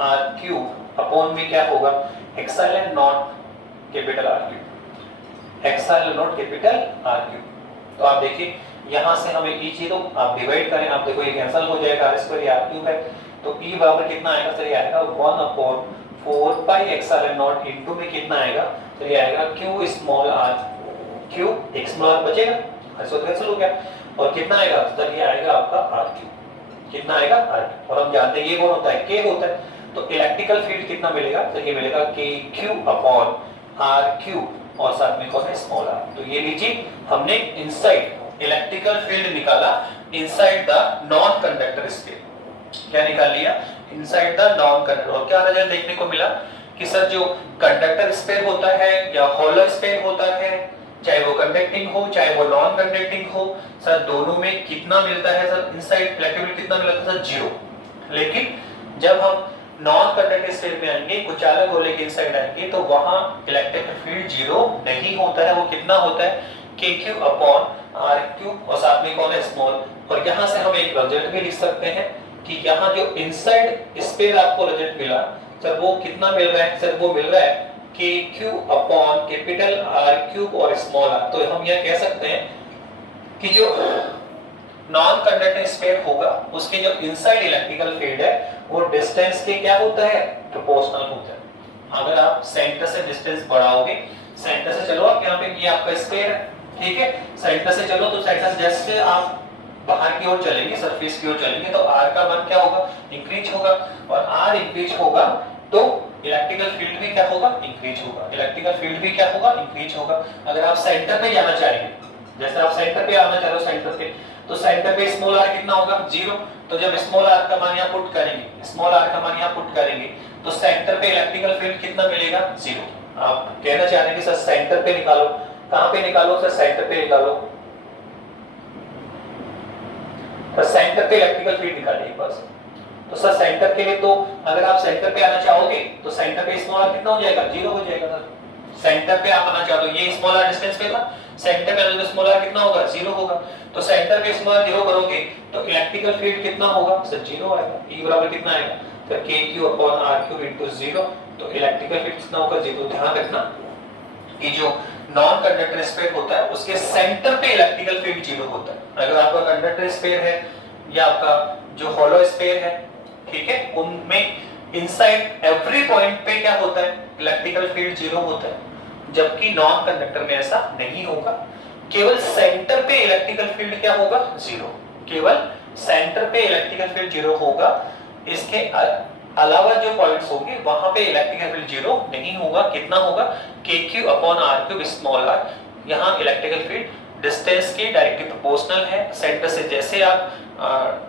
r cube upon में क्या होगा? XL and not capital R cube. Epsilon not capital r cube. तो आप देखिए यहां से हमें ई चीज, तो आप डिवाइड करें, आप देखो ये कैंसिल हो जाएगा, आर स्क्वायर या आर क्यूब है, तो ई बराबर कितना आएगा सर, ये आएगा 1/4 पाई एप्सिलॉन नॉट इनटू में कितना आएगा, तो ये आएगा क्यू स्मॉल आर क्यूब, एक स्मॉल आर बचेगा, ऐसा कैंसिल हो गया, और कितना आएगा सर, ये आएगा आपका आर क्यूब, कितना आएगा आर, और हम जानते हैं ये कौन होता है, के होता है, तो इलेक्ट्रिकल फील्ड कितना मिलेगा, तो ये मिलेगा के क्यू अपॉन आर क्यूब, और साथ में कौन है स्मॉल आर। तो ये लीजिए हमने इनसाइड इलेक्ट्रिकल फील्ड निकाला inside the non conductor sphere. क्या निकाल लिया, इनसाइड द नॉन कंडक्टर, और क्या रिजल्ट देखने को मिला कि सर जो कंडक्टर स्पेयर होता है या होलो स्पेयर होता है, चाहे वो कंडक्टिंग हो चाहे वो नॉन कंडक्टिंग हो, सर दोनों में कितना मिलता है सर, इनसाइड इलेक्ट्रिक कितना मिलता है सर, 0। लेकिन जब हम नॉन कंडक्टिव स्पेयर में आएंगे, कुछ अलग होले के इनसाइड आएंगे, तो वहां इलेक्ट्रिक फील्ड 0 नहीं होता है, वो कितना होता है, के क्यूब अपॉन आर क्यूब, और साथ में कौन है स्मॉल। और यहां से हम एक रिजल्ट भी लिख सकते हैं कि यहां जो इनसाइड स्पेयर आपको रिजल्ट मिला सर, वो कितना मिल रहा है सर, वो मिल रहा है के cube upon capital r cube और स्मॉल आर। तो हम यह कह सकते हैं कि जो नॉन कंडक्टिव स्पेयर होगा उसके जो इनसाइड इलेक्ट्रिकल फील्ड है वो डिस्टेंस के क्या होता है, प्रोपोर्शनल होता है। अगर आप सेंटर से डिस्टेंस बढ़ाओगे, सेंटर से चलो आप यहाँ पे, ये आपका स्पेयर है, ठीक है, सेंटर से चलो, तो सेंटर से जैसे आप बाहर की ओर चलेंगे, सरफेस की ओर चलेंगे, तो आर का मान क्या होगा, इंक्रीज होगा, और आर इंक्रीज होगा तो इलेक्ट्रिकल फील्ड भी क्या होगा, इंक्रीज होगा, इलेक्ट्रिकल फील्ड भी क्या होगा, इंक्रीज होगा। अगर आप सेंटर पे जाना चाहेंगे, जैसे आप सेंटर पे आना चाह रहे हो, सेंटर पे, तो सेंटर पे स्मॉल आर कितना होगा, 0। तो जब स्मॉल आर का मान यहाँ पुट करेंगे, स्मॉल आर का मान यहाँ पुट करेंगे, तो सेंटर पे इलेक्ट्रिकल फील्ड कितना मिलेगा, 0। आप कहना चाह रहे हैं कि सर सेंटर पे निकालो, कहां पे निकालो सर, सेंटर पे निकालो, तो सेंटर पे इलेक्ट्रिकल फील्ड निकालिए बस। तो सर सेंटर के लिए, तो अगर आप सेंटर पे आना चाहोगे तो सेंटर पे स्मॉल आर कितना हो जाएगा, 0 हो जाएगा सर। सेंटर पे आप आना चाहते हो, ये स्मॉल आर डिस्टेंस पे था, सेंटर पे आना तो स्मॉल आर कितना होगा, 0 होगा। तो सेंटर पे स्मॉल आर 0 करोगे तो इलेक्ट्रिकल फील्ड कितना होगा सर, 0 आएगा। E बराबर कितना आएगा sir, k Q upon r cube into 0, तो इलेक्ट्रिकल फील्ड कितना होगा, 0। ध्यान रखना कि जो नॉन कंडक्टर स्पेयर होता है उसके सेंटर पे इलेक्ट्रिकल फील्ड 0 होता है। अगर आपका कंडक्टर स्पेयर है या आपका जो होलो स्पेयर है, ठीक है, उनमें इनसाइड एवरी पॉइंट पे क्या होता है, इलेक्ट्रिकल फील्ड 0 होता है, जबकि नॉन कंडक्टर में ऐसा नहीं होगा। केवल सेंटर पे इलेक्ट्रिकल फील्ड क्या होगा, 0। केवल सेंटर पे इलेक्ट्रिकल फील्ड 0 होगा, इसके अलावा जो पॉइंट्स होंगे वहां पे इलेक्ट्रिकल फील्ड 0 नहीं होगा। कितना होगा, k Q upon r cube small r. यहाँ इलेक्ट्रिकल फील्ड डिस्टेंस के डायरेक्टली प्रोपोर्शनल है, सेंटर से जैसे आप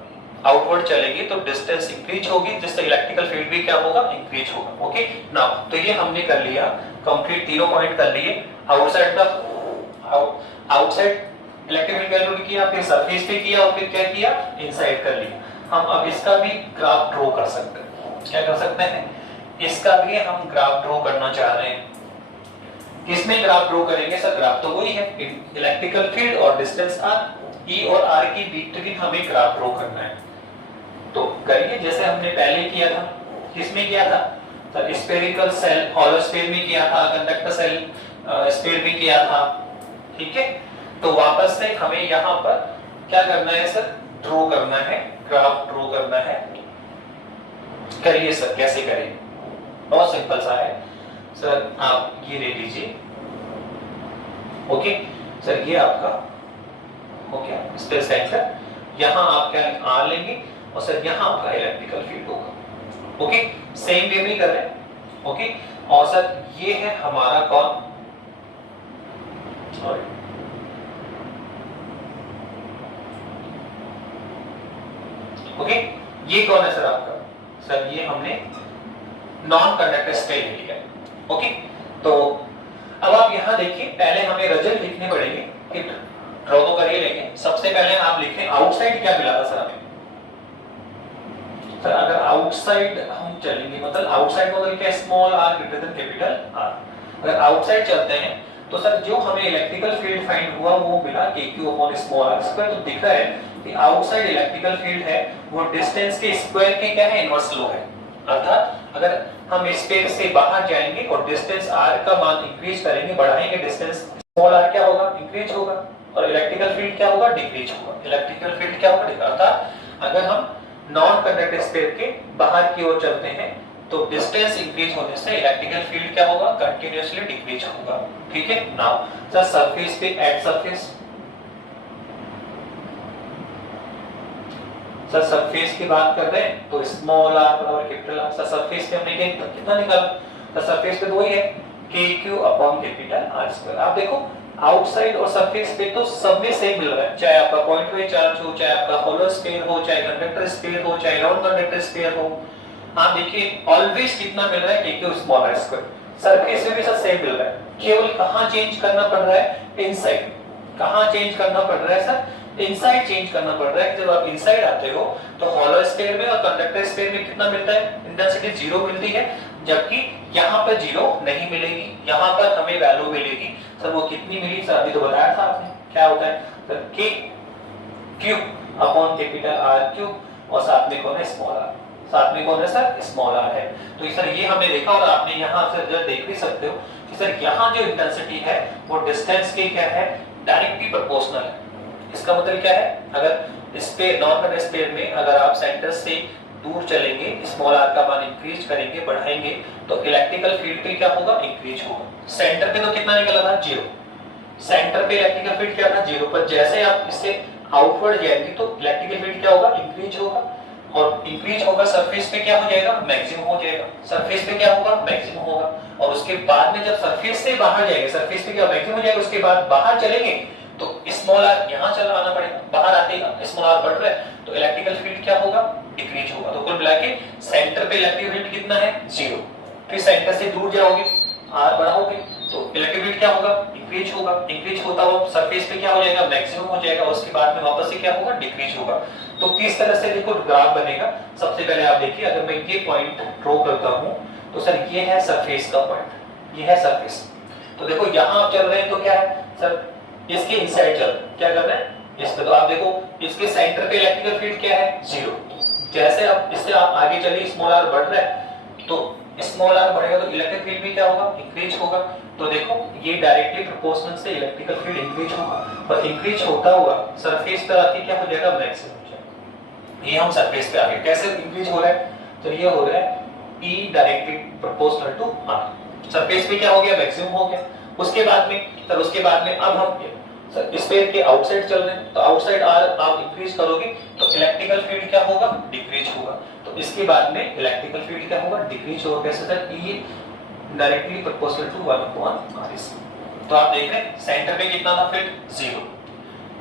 आउटवर्ड चलेगी तो डिस्टेंस इंक्रीज होगी, जिससे इलेक्ट्रिकल फील्ड भी क्या होगा, इंक्रीज होगा। ओके नाउ, तो ये हमने कर लिया कंप्लीट, तीनों पॉइंट कर लिए। Outside the outside electric field calculate किया, फिर सरफेस पे किया, और फिर क्या किया, इनसाइड कर लिया। हम अब इसका भी ग्राफ ड्रॉ कर सकते हैं। क्या कर सकते हैं, इसका भी हम ग्राफ ड्रॉ करना चाह रहे हैं। किसमें ग्राफ ड्रॉ करेंगे सर, ग्राफ तो वही है, इलेक्ट्रिकल फील्ड और डिस्टेंस आर, ई और आर की बीच हमें ग्राफ ड्रॉ करना है। तो करिए जैसे हमने पहले किया था। किसमें किया था sir, spherical shell hollow sphere में किया था, कंडक्टर सेल स्फीयर में किया था, ठीक है। तो वापस से हमें यहाँ पर क्या करना है सर, ड्रॉ करना है, ग्राफ ड्रॉ करना है। करिए सर, कैसे करें, बहुत सिंपल सा है सर। आप ये ले लीजिए, ओके सर, ये आपका हो गया स्पेस सेंटर। यहाँ आप क्या आर लेंगे, और सर यहाँ आपका इलेक्ट्रिकल फील्ड होगा। ओके, सेम वे में कर रहे हैं। ओके, और सर ये है हमारा कौन, सॉरी, ओके, ये कौन है सर आपका, सर ये हमने नॉन कंडक्टर स्पेयर लिया। ओके, तो अब आप यहां देखिए, पहले हमें रिजल्ट लिखने पड़ेंगे कि ड्रॉ तो करिए, लेकिन सबसे पहले आप लिखें आउटसाइड क्या मिला था सर हमें। सर अगर आउटसाइड हम चलेंगे, मतलब आउटसाइड मतलब क्या, small r greater than capital r. अगर आउटसाइड चलते हैं तो सर जो हमें इलेक्ट्रिकल फील्ड फाइंड हुआ वो मिला k Q upon small r square. तो दिख रहा है कि आउटसाइड इलेक्ट्रिकल फील्ड है वो डिस्टेंस के स्क्वायर के क्या है, इनवर्स लो है। अर्थात अगर हम स्पेस से बाहर जाएंगे और डिस्टेंस r का मान इंक्रीज करेंगे, बढ़ाएंगे डिस्टेंस स्मॉल आर क्या होगा, इंक्रीज होगा, और इलेक्ट्रिकल फील्ड क्या होगा, डिक्रीज होगा। इलेक्ट्रिकल फील्ड क्या होगा, अर्थात अगर हम नॉन कंडक्टिव स्फीयर के बाहर की ओर चलते हैं तो डिस्टेंस इंक्रीज होने से इलेक्ट्रिकल फील्ड क्या होगा, कंटिन्यूअसली डिक्रीज होगा। ठीक है। नाउ सर सरफेस पे एट सरफेस, सर सरफेस की बात कर रहे हैं तो स्मॉल आर बराबर कैपिटल आर। सर सरफेस पे हमने कितना निकाला, सर सरफेस पे तो वही है KQ upon capital R square. आप देखो आउटसाइड और सरफेस पे तो सब में सेम मिल रहा है, चाहे आपका पॉइंट वाइज चार्ज हो, चाहे आपका होलो स्फीयर हो, चाहे कंडक्टर स्फीयर हो, चाहे नॉन कंडक्टर स्फीयर हो। आप देखिए ऑलवेज कितना मिल रहा है, KQ small r square. Surface में भी सब सेम मिल रहा है, केवल कहां चेंज करना पड़ रहा है, इनसाइड। कहां चेंज करना पड़ रहा है सर, इनसाइड चेंज करना पड़ रहा है। जब आप इनसाइड आते हो तो होलो स्फीयर में और कंडक्टर स्फीयर में कितना मिलता है, इंटेंसिटी 0 मिलती है, जबकि यहाँ पर 0 नहीं मिलेगी, यहाँ पर हमें वैल्यू मिलेगी। सर वो कितनी मिली, सर अभी तो बताया था आपने, क्या होता है sir, K cube upon capital R cube, और साथ में कौन है, स्मॉल r। साथ में कौन है सर, स्मॉल r है। तो सर ये हमने देखा, और आपने यहाँ से देख भी सकते हो कि सर यहाँ जो इंटेंसिटी है वो डिस्टेंस के क्या है, डायरेक्टली प्रोपोर्शनल है। इसका मतलब क्या है, अगर इस पे नॉन कंडक्टिव स्फीयर में अगर आप सेंटर से दूर चलेंगे, स्मॉल r का मान इंक्रीज करेंगे, बढ़ाएंगे, तो इलेक्ट्रिकल फील्ड पे क्या होगा, इंक्रीज होगा। सेंटर पे तो कितना निकला था, 0। सेंटर पे इलेक्ट्रिकल फील्ड क्या था, 0, पर जैसे आप इससे आउटवर्ड जाएंगे तो इलेक्ट्रिकल फील्ड क्या होगा, इंक्रीज होगा, और इंक्रीज होगा सरफेस पे क्या हो जाएगा, मैक्सिमम हो जाएगा। सरफेस पे क्या होगा, मैक्सिमम होगा, और उसके बाद में जब सरफेस से बाहर जाएंगे, सरफेस पे क्या मैक्सिमम हो जाएगा, उसके बाद बाहर चलेंगे तो स्मॉल r यहां चला आना पड़ेगा, बाहर आते ही स्मॉल r बढ़ रहा है तो इलेक्ट्रिकल फील्ड क्या होगा, डिक्रीज होगा। तो कुल मिला के सेंटर पे इलेक्ट्रिक फील्ड कितना है, 0। फिर सेंटर से दूर जाओगे, r बढ़ाओगे तो इलेक्ट्रिक फील्ड क्या होगा, इंक्रीज होगा। इंक्रीज होता हुआ सरफेस पे क्या हो जाएगा, मैक्सिमम हो जाएगा, उसके बाद में वापस से क्या होगा, डिक्रीज होगा। तो किस तरह से देखो ग्राफ बनेगा, सबसे पहले आप देखिए, अगर मैं ये पॉइंट ड्रॉ करता हूं तो सर ये है सरफेस का पॉइंट, ये है सरफेस। तो देखो यहां आप चल रहे हैं तो क्या है सर, इसके इनसाइड चल, क्या कर रहे हैं इस पे, तो आप देखो इसके सेंटर पे इलेक्ट्रिकल फील्ड क्या है, 0। जैसे अब इससे आप आगे चलिए, स्मॉल r बढ़ रहा है तो स्मॉल r बढ़ेगा तो इलेक्ट्रिक फील्ड भी क्या होगा, इंक्रीज होगा। तो देखो ये डायरेक्टली प्रोपोर्शनल से इलेक्ट्रिकल फील्ड इंक्रीज होगा, और इंक्रीज होता हुआ सरफेस पर आके क्या हो जाएगा, मैक्सिमम हो जाएगा। ये हम सरफेस पे आ गए, कैसे इंक्रीज हो रहा है, तो ये हो रहा है E directly proportional to R। Surface पे क्या हो गया, मैक्सिमम हो गया। उसके बाद में सर, उसके बाद में अब हम सर स्फीयर के आउटसाइड चल रहे हैं तो आउटसाइड r आप इंक्रीज करोगे तो इलेक्ट्रिकल फील्ड क्या होगा, डिक्रीज होगा। तो इसके बाद में इलेक्ट्रिकल फील्ड क्या होगा, डिक्रीज होगा। कैसे sir, E directly proportional to 1/r। तो आप देख रहे हैं सेंटर पे कितना था फील्ड, 0।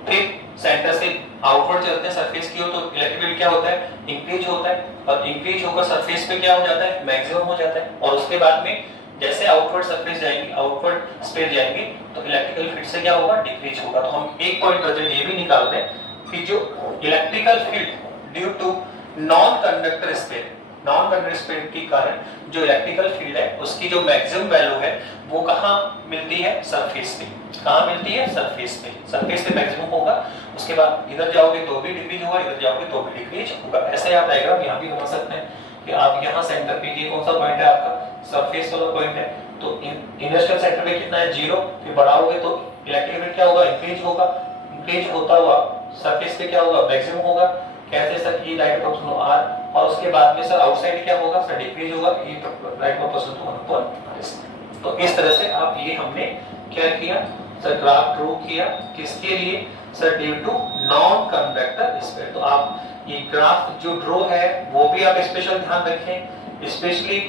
फिर सेंटर से आउटवर्ड चलते हैं सरफेस की ओर तो इलेक्ट्रिक फील्ड क्या होता है, इंक्रीज होता है, और इंक्रीज होकर सरफेस पे क्या हो जाता है, मैक्सिमम हो जाता है। और उसके बाद में जैसे आउटवर्ड सरफेस जाएंगे, आउटवर्ड स्फीयर जाएंगे तो इलेक्ट्रिकल फील्ड से क्या होगा, डिक्रीज होगा। तो हम एक पॉइंट प्रेजेंट ये भी निकाल रहे हैं कि जो electrical field due to non conductor sphere, non conductor sphere के कारण जो इलेक्ट्रिकल फील्ड है उसकी जो मैक्सिमम वैल्यू है वो कहां मिलती है, सरफेस पे। कहां मिलती है, सरफेस पे। सरफेस पे मैक्सिमम होगा, उसके बाद इधर जाओगे तो भी डिक्रीज होगा, इधर जाओगे तो भी डिक्रीज होगा। ऐसे आप डायग्राम यहां भी बना सकते हैं कि आप यहां सेंटर पे, ये कौन सा पॉइंट है आपका, सरफेस वाला पॉइंट है, तो इनिशियल सेंटर पे कितना है, 0। फिर बढ़ाओगे तो इलेक्ट्रिक फील्ड क्या होगा, इंक्रीज होगा। इंक्रीज होता हुआ सरफेस पे क्या होगा, मैक्सिमम होगा। कैसे sir, E right proportional to R, और उसके बाद में सर आउटसाइड क्या होगा, सर डिक्रीज होगा, E right proportional to 1/r। तो इस तरह से आप ये हमने क्या किया सर, ग्राफ ड्रॉ किया, किसके लिए sir, due to non conductor sphere. तो आप ये ग्राफ जो ड्रॉ है वो भी आप स्पेशल ध्यान रखें, स्पेशली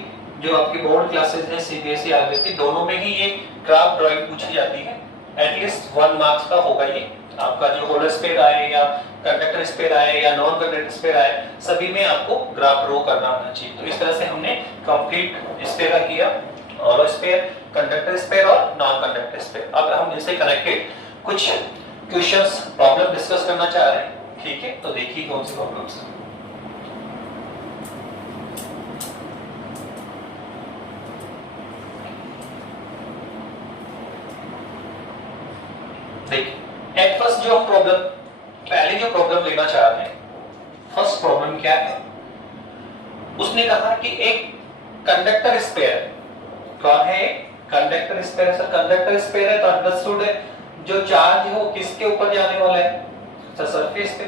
जो आपकी बोर्ड क्लासेस हैं CBSE आरबीएसई दोनों में ही ये ग्राफ ड्राइंग पूछी जाती है। एटलीस्ट 1 मार्क्स का होगा ये, आपका जो होलो स्फीयर आए या कंडक्टर स्फीयर आए या नॉन कंडक्टर स्फीयर आए, सभी में आपको ग्राफ ड्रॉ करना आना चाहिए। तो इस तरह से हमने कंप्लीट स्फीयर का किया, होलो स्फीयर, कंडक्टर स्फीयर और नॉन कंडक्टर स्फीयर। अब हम इनसे कनेक्टेड कुछ क्वेश्चंस, प्रॉब्लम डिस्कस करना चाह रहे हैं, ठीक है। तो देखिए कौन सी प्रॉब्लम्स हैं। देखिए एट फर्स्ट जो हम प्रॉब्लम, पहले जो प्रॉब्लम लेना चाह रहे हैं, फर्स्ट प्रॉब्लम क्या है, उसने कहा कि एक कंडक्टर स्फीयर, कौन है, कंडक्टर स्पेयर है सर, कंडक्टर स्पेयर है तो अंडरस्टूड है जो चार्ज है वो किसके ऊपर जाने वाला है सर, सरफेस पे।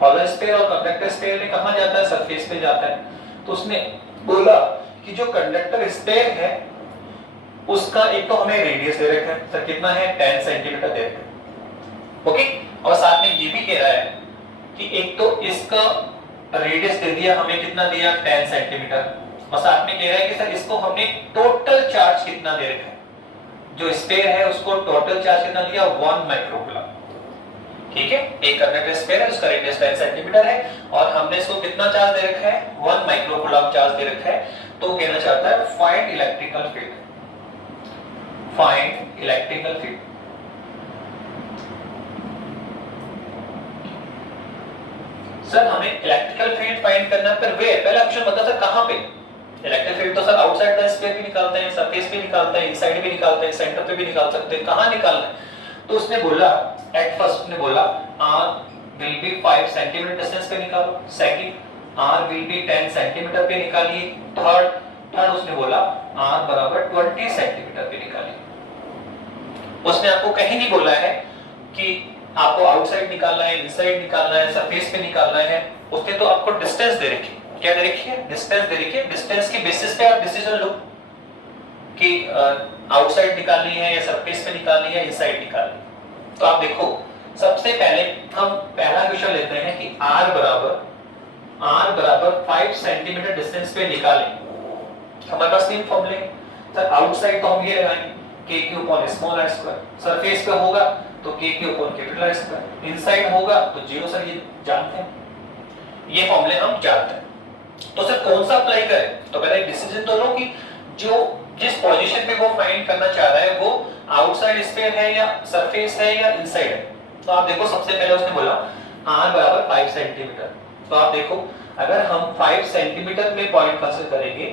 हॉलो स्पेयर और कंडक्टर स्पेयर में कहां जाता है, सरफेस पे जाता है। तो उसने बोला कि जो कंडक्टर स्पेयर है उसका एक तो हमें रेडियस दे रखा है सर, कितना है 10 सेंटीमीटर दे रखा है, ओके। और साथ में ये भी कह रहा है कि एक तो इसका रेडियस दे दिया हमें, कितना दिया 10 सेंटीमीटर, और साथ में कह रहा है कि सर इसको हमने टोटल चार्ज कितना दे रखा है, जो स्पेयर है उसको टोटल चार्ज कितना दिया 1 माइक्रोकूलम, ठीक है। एक कंडक्टर स्पेयर है उसका रेडियस 10 सेंटीमीटर है और हमने इसको कितना चार्ज दे रखा है 1 माइक्रोकूलम चार्ज दे रखा है। तो वो कहना चाहता है find electrical field, find electrical field. Sir हमें इलेक्ट्रिकल फील्ड फाइंड करना है, पर वेयर, पहला ऑप्शन बता सर कहां पे। इलेक्ट्रिक फील्ड तो सर आउटसाइड द स्पेयर भी निकालते हैं, सरफेस भी निकालते हैं, इनसाइड भी निकालते हैं, सेंटर पे भी निकाल सकते हैं, कहां निकालना है। तो उसने बोला एट फर्स्ट ने बोला r will be 5 centimetre distance पे निकालो, second r will be 10 centimetre पे निकालिए, थर्ड उसने बोला r बराबर 20 सेंटीमीटर पे निकालिए। उसने आपको कहीं नहीं बोला है कि आपको आउटसाइड निकालना है, इनसाइड निकालना है, सरफेस पे निकालना है। उसने तो आपको डिस्टेंस दे रखी, क्या दे रखी है, डिस्टेंस दे रखी है। डिस्टेंस की बेसिस पे आप डिसीजन लो कि आउटसाइड निकालनी है या सरफेस पे निकालनी है, इनसाइड निकालनी है। तो आप देखो सबसे पहले हम पहला क्वेश्चन लेते हैं कि r बराबर 5 सेंटीमीटर डिस्टेंस पे निकालें। हमारे पास तीन फॉर्मूले सर, आउटसाइड तो हम ये लगाएंगे k q small r square, surface पे होगा तो k q capital R square, inside होगा तो 0 सर, ये जानते हैं, ये फॉर्मूले हम जानते हैं। तो सर कौन सा अप्लाई करें, तो पहले डिसीजन तो लो कि जो जिस पोजीशन पे वो फाइंड करना चाह रहा है वो आउटसाइड स्पेयर है या सरफेस है या इनसाइड है। तो आप देखो सबसे पहले उसने बोला r बराबर 5 सेंटीमीटर। तो आप देखो अगर हम 5 सेंटीमीटर में पॉइंट कंसीडर करेंगे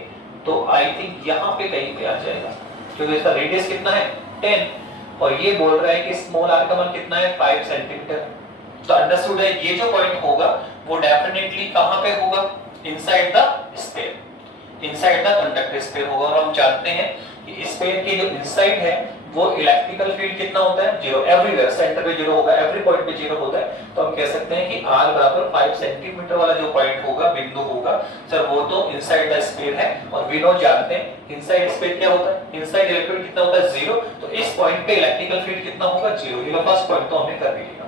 तो आई थिंक यहाँ पे कहीं पे आ जाएगा, क्योंकि इसका रेडियस कितना है 10 और ये बोल रहा है कि स्मॉल r का मान कितना है 5 सेंटीमीटर। तो अंडरस्टूड है ये जो पॉइंट होगा वो डेफिनेटली कहां पे होगा, inside the sphere, inside the conductor sphere होगा। और हम जानते हैं कि स्पेयर की जो इनसाइड है वो इलेक्ट्रिकल फील्ड कितना होता है 0, एवरीवेयर सेंटर पे 0 होगा, एवरी पॉइंट पे 0 होता है। तो हम कह सकते हैं कि r बराबर 5 सेंटीमीटर वाला जो पॉइंट होगा, बिंदु होगा सर, वो तो इनसाइड द स्पेयर है। और वी नो जानते हैं इनसाइड स्पेयर क्या होता है, इनसाइड इलेक्ट्रिक फील्ड कितना होता है 0। तो इस पॉइंट पे इलेक्ट्रिकल फील्ड कितना होगा 0। ये फर्स्ट पॉइंट तो हमने कर लिया,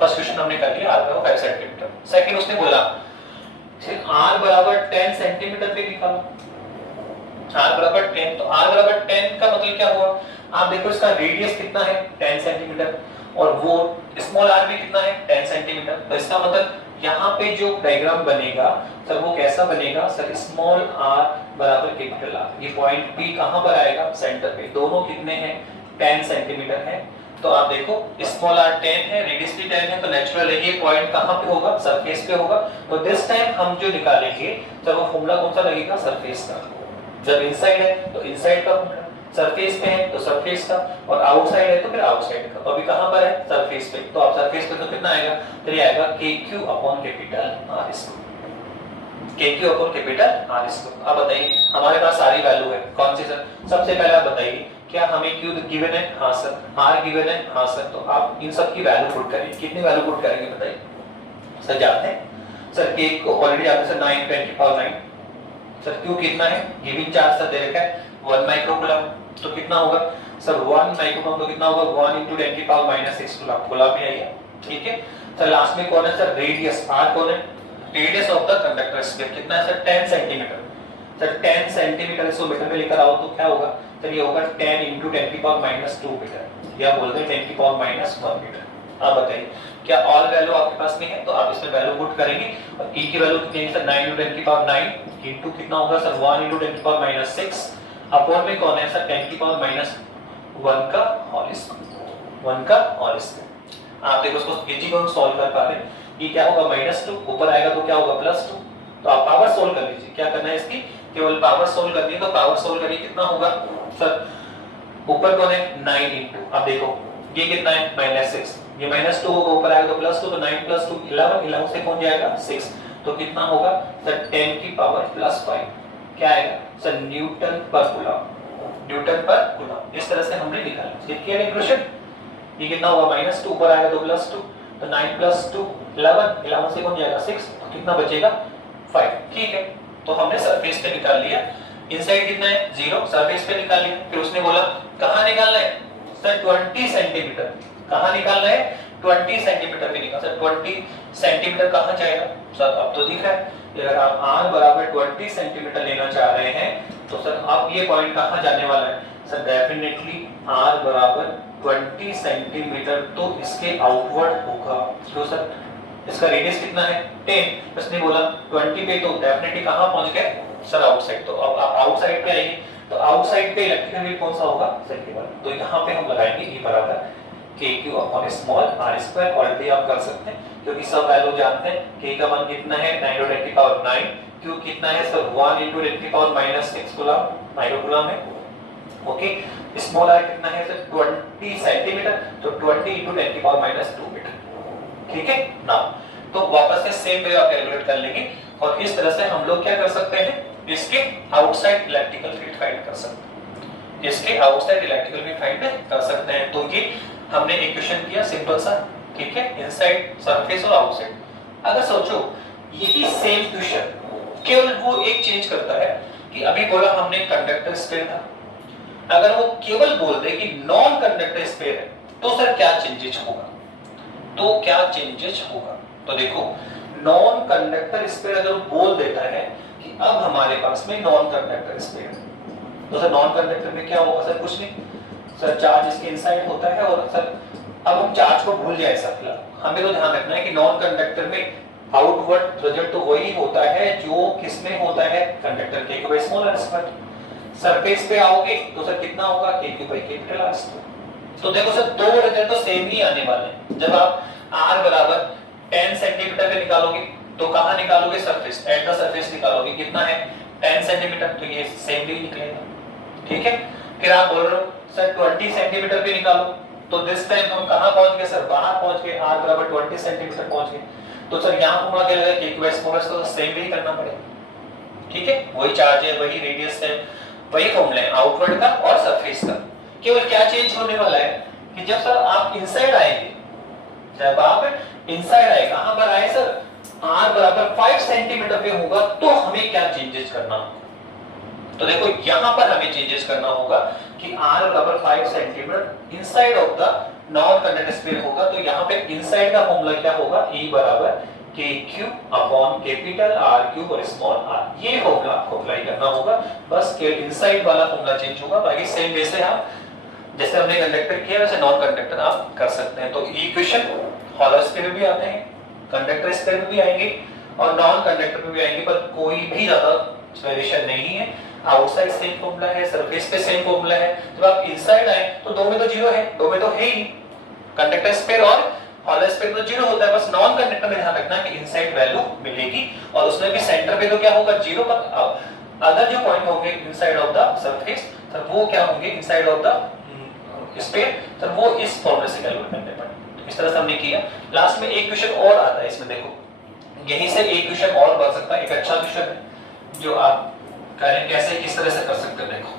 फर्स्ट क्वेश्चन हमने कर लिया, r बराबर 5 सेंटीमीटर। सेकंड उसने बोला r बराबर 10 सेंटीमीटर पे निकालो, r बराबर 10। तो r बराबर 10 का मतलब क्या हुआ, आप देखो इसका रेडियस कितना है 10 सेंटीमीटर और वो स्मॉल r भी कितना है 10 सेंटीमीटर। तो इसका मतलब यहाँ पे जो डायग्राम बनेगा सर वो कैसा बनेगा सर, स्मॉल r बराबर कैपिटल R। ये पॉइंट P कहाँ पर आएगा, सेंटर पे। दोनों कितने हैं 10 सेंटीमीटर है। तो आप देखो स्मॉल r 10 है, रेडियस भी 10 है, तो नेचुरल है ये पॉइंट कहाँ पे होगा, सरफेस पे होगा। तो दिस टाइम हम जो निकालेंगे सर वो फॉर्मूला कौन सा लगेगा, सरफेस का। जब इनसाइड है तो इनसाइड का, सरफेस पे है तो सरफेस का, और आउटसाइड है तो फिर आउटसाइड का। तो अभी कहां पर है, सरफेस पे। तो आप सरफेस पे तो कितना आएगा, तो ये आएगा kq upon capital R square, kq upon capital R square. अब बताइए हमारे पास सारी वैल्यू है, कौन सी सर, सबसे पहले आप बताइए क्या हमें q गिवन है, हां सर, r गिवन है, हां सर। तो आप इन सब की वैल्यू पुट करिए, कितनी वैल्यू पुट करेंगे बताइए सर। जानते हैं सर k को ऑलरेडी आपने सर 9 10 की पावर 9 सर, q कितना है गिवन चार्ज सर दे रखा है 1 माइक्रोकूलम। तो कितना होगा सर 1 माइक्रोकूलम, तो कितना होगा 1 * 10 की पावर -6 कूलम। कूलम में आइए, ठीक है सर। लास्ट में कौन है सर, रेडियस r कौन है, radius of the conductor sphere कितना है सर 10 सेंटीमीटर। सर 10 सेंटीमीटर इसको मीटर में लेकर आओ तो क्या होगा सर, ये होगा 10 * 10 की पावर -2 मीटर, या बोलते हैं 10 की पावर -1 मीटर। आप बताइए क्या ऑल वैल्यू आपके पास में है, तो आप इसमें वैल्यू पुट करेंगे। और e की वैल्यू कितनी है सर, 9 * 10 की पावर 9 इनटू कितना होगा सर 1 * 10 की पावर -6 अपॉन में कौन है सर 10 की पावर -1 का होल स्क्वायर, 1 का होल स्क्वायर। आप देखो उसको इजी को सॉल्व कर पा रहे हैं, ये क्या होगा -2 ऊपर आएगा तो क्या होगा +2। तो आप पावर सोल्व कर लीजिए, क्या करना है इसकी, केवल पावर सोल्व करनी है। तो पावर सोल्व करिए, कितना होगा सर, ऊपर कौन है 9 इनटू, अब देखो ये कितना है -6, ये -2 होगा, ऊपर आएगा तो +2, तो 9 + 2 11, 11 से कौन जाएगा 6, तो कितना होगा सर 10 की पावर +5, क्या आएगा सर न्यूटन पर कूलम, न्यूटन पर कूलम। इस तरह से हमने निकाला। ये क्लियर इक्वेशन। ये कितना होगा -2, ऊपर आएगा तो +2, तो 9 + 2 11, 11 से कौन जाएगा 6, तो कितना बचेगा 5। ठीक है, तो हमने सरफेस पे निकाल लिया। इनसाइड कितना है 0, सरफेस पे निकाल लिया। फिर उसने बोला कहां निकालना है सर 20 सेंटीमीटर। कहां निकालना है 20 सेंटीमीटर पे निकाल। सर 20 सेंटीमीटर कहां जाएगा सर, अब तो दिख रहा है अगर आप r बराबर 20 सेंटीमीटर लेना चाह रहे हैं तो सर अब ये पॉइंट कहां जाने वाला है सर, डेफिनेटली r बराबर 20 सेंटीमीटर तो इसके आउटवर्ड होगा। क्यों सर, इसका रेडियस कितना है 10। उसने बोला 20 पे तो डेफिनेटली कहां पहुंच गए सर आउटसाइड। तो अब आप आउटसाइड पे आएंगे तो आउटसाइड पे इलेक्ट्रिक फील्ड कौन सा होगा सर केवल। तो यहाँ पे हम लगाएंगे E बराबर kq upon small r square. Already आप कर सकते हैं क्योंकि सब वैल्यू जानते हैं। k का मान कितना है 9×10⁹, q कितना है सर 1×10⁻⁻6 कूलम माइक्रोकूलम है। ओके, स्मॉल r कितना है सर 20 सेंटीमीटर, तो 20×10⁻²मीटर। ठीक है ना, तो वापस से सेम वे आप कैलकुलेट कर लेंगे और इस तरह से हम लोग क्या कर सकते हैं, इसके आउटसाइड इलेक्ट्रिकल फील्ड फाइंड कर सकते हैं। इसके आउटसाइड इलेक्ट्रिकल फील्ड फाइंड कर सकते हैं। तो ये हमने इक्वेशन किया सिंपल सा, ठीक है, इनसाइड सरफेस और आउटसाइड। अगर सोचो यही सेम क्वेश्चन केवल वो एक चेंज करता है कि अभी बोला हमने कंडक्टर स्फीयर था, अगर वो केवल बोल दे कि नॉन कंडक्टर स्फीयर है तो सर क्या चेंजेस होगा। तो क्या चेंजेस होगा, तो देखो नॉन कंडक्टर स्फीयर अगर वो बोल देता है कि अब हमारे पास में नॉन कंडक्टर स्फीयर है तो सर नॉन कंडक्टर में क्या होगा सर, कुछ नहीं सर, चार्ज इसके इनसाइड होता है। और सर अब हम चार्ज को भूल जाए सर, हमें तो ध्यान रखना है कि नॉन कंडक्टर में आउटवर्ड रिजल्ट तो वही होता है जो किसमें होता है कंडक्टर के equal small r square. Surface पे आओगे तो सर कितना होगा kq/R²। तो देखो सर दो रिजल्ट तो सेम ही आने वाले हैं। जब आप r बराबर 10 सेंटीमीटर पे निकालोगे तो कहां निकालोगे सरफेस, एट द सरफेस निकालोगे, कितना है 10 सेंटीमीटर, तो ये सेम भी निकलेगा। ठीक है, फिर आप बोल रहे हो सर 20 सेंटीमीटर पे निकालो, तो दिस टाइम हम कहां पहुंच गए सर, बाहर पहुंच गए, r बराबर 20 सेंटीमीटर पहुंच गए। तो सर यहां फॉर्मूला क्या लगेगा kq/r तो सेम भी करना पड़ेगा। ठीक है, वही चार्ज है, वही रेडियस है, वही फॉर्मूला है आउटवर्ड का और सरफेस का। केवल क्या चेंज होने वाला है कि जब सर आप इनसाइड आएंगे, जब आप इनसाइड आए, कहां पर आए सर, r बराबर 5 सेंटीमीटर पे होगा तो हमें क्या चेंजेस करना होगा। तो देखो यहां पर हमें चेंजेस करना होगा कि r बराबर 5 centimetre inside of the non conductor sphere होगा। तो यहां पे इनसाइड का फॉर्मूला क्या होगा, E बराबर kq अपॉन कैपिटल R³ और स्मॉल r। ये फॉर्मूला आपको अप्लाई करना होगा, बस के इनसाइड वाला फॉर्मूला चेंज होगा, बाकी सेम वैसे आप जैसे हमने कंडक्टर किया वैसे नॉन कंडक्टर आप कर सकते हैं। तो इक्वेशन हॉलो स्फीयर भी आते हैं, कंडक्टर स्फीयर भी आएंगे और नॉन कंडक्टर पे भी आएंगे, पर कोई भी ज्यादा वेरिएशन नहीं है। आउटसाइड सेम फॉर्मूला है, सरफेस पे सेम फॉर्मूला है। जब आप इनसाइड आए तो दो में तो जीरो है, दो में तो है ही, कंडक्टर स्फीयर और हॉलो स्फीयर तो जीरो होता है। बस नॉन कंडक्टर में ध्यान रखना है कि इनसाइड वैल्यू मिलेगी और उसमें भी सेंटर पे तो क्या होगा जीरो, पर अदर जो पॉइंट होंगे inside of the surface sir वो क्या होंगे inside of the sphere, sir वो इस फॉर्मूले से कैलकुलेट करने पड़ेंगे। इस तरह से हमने किया। लास्ट में एक क्वेश्चन और आता है इसमें, देखो यहीं से एक क्वेश्चन और बन सकता है, एक अच्छा क्वेश्चन है जो आप करें कैसे किस तरह से कर सकते हैं। देखो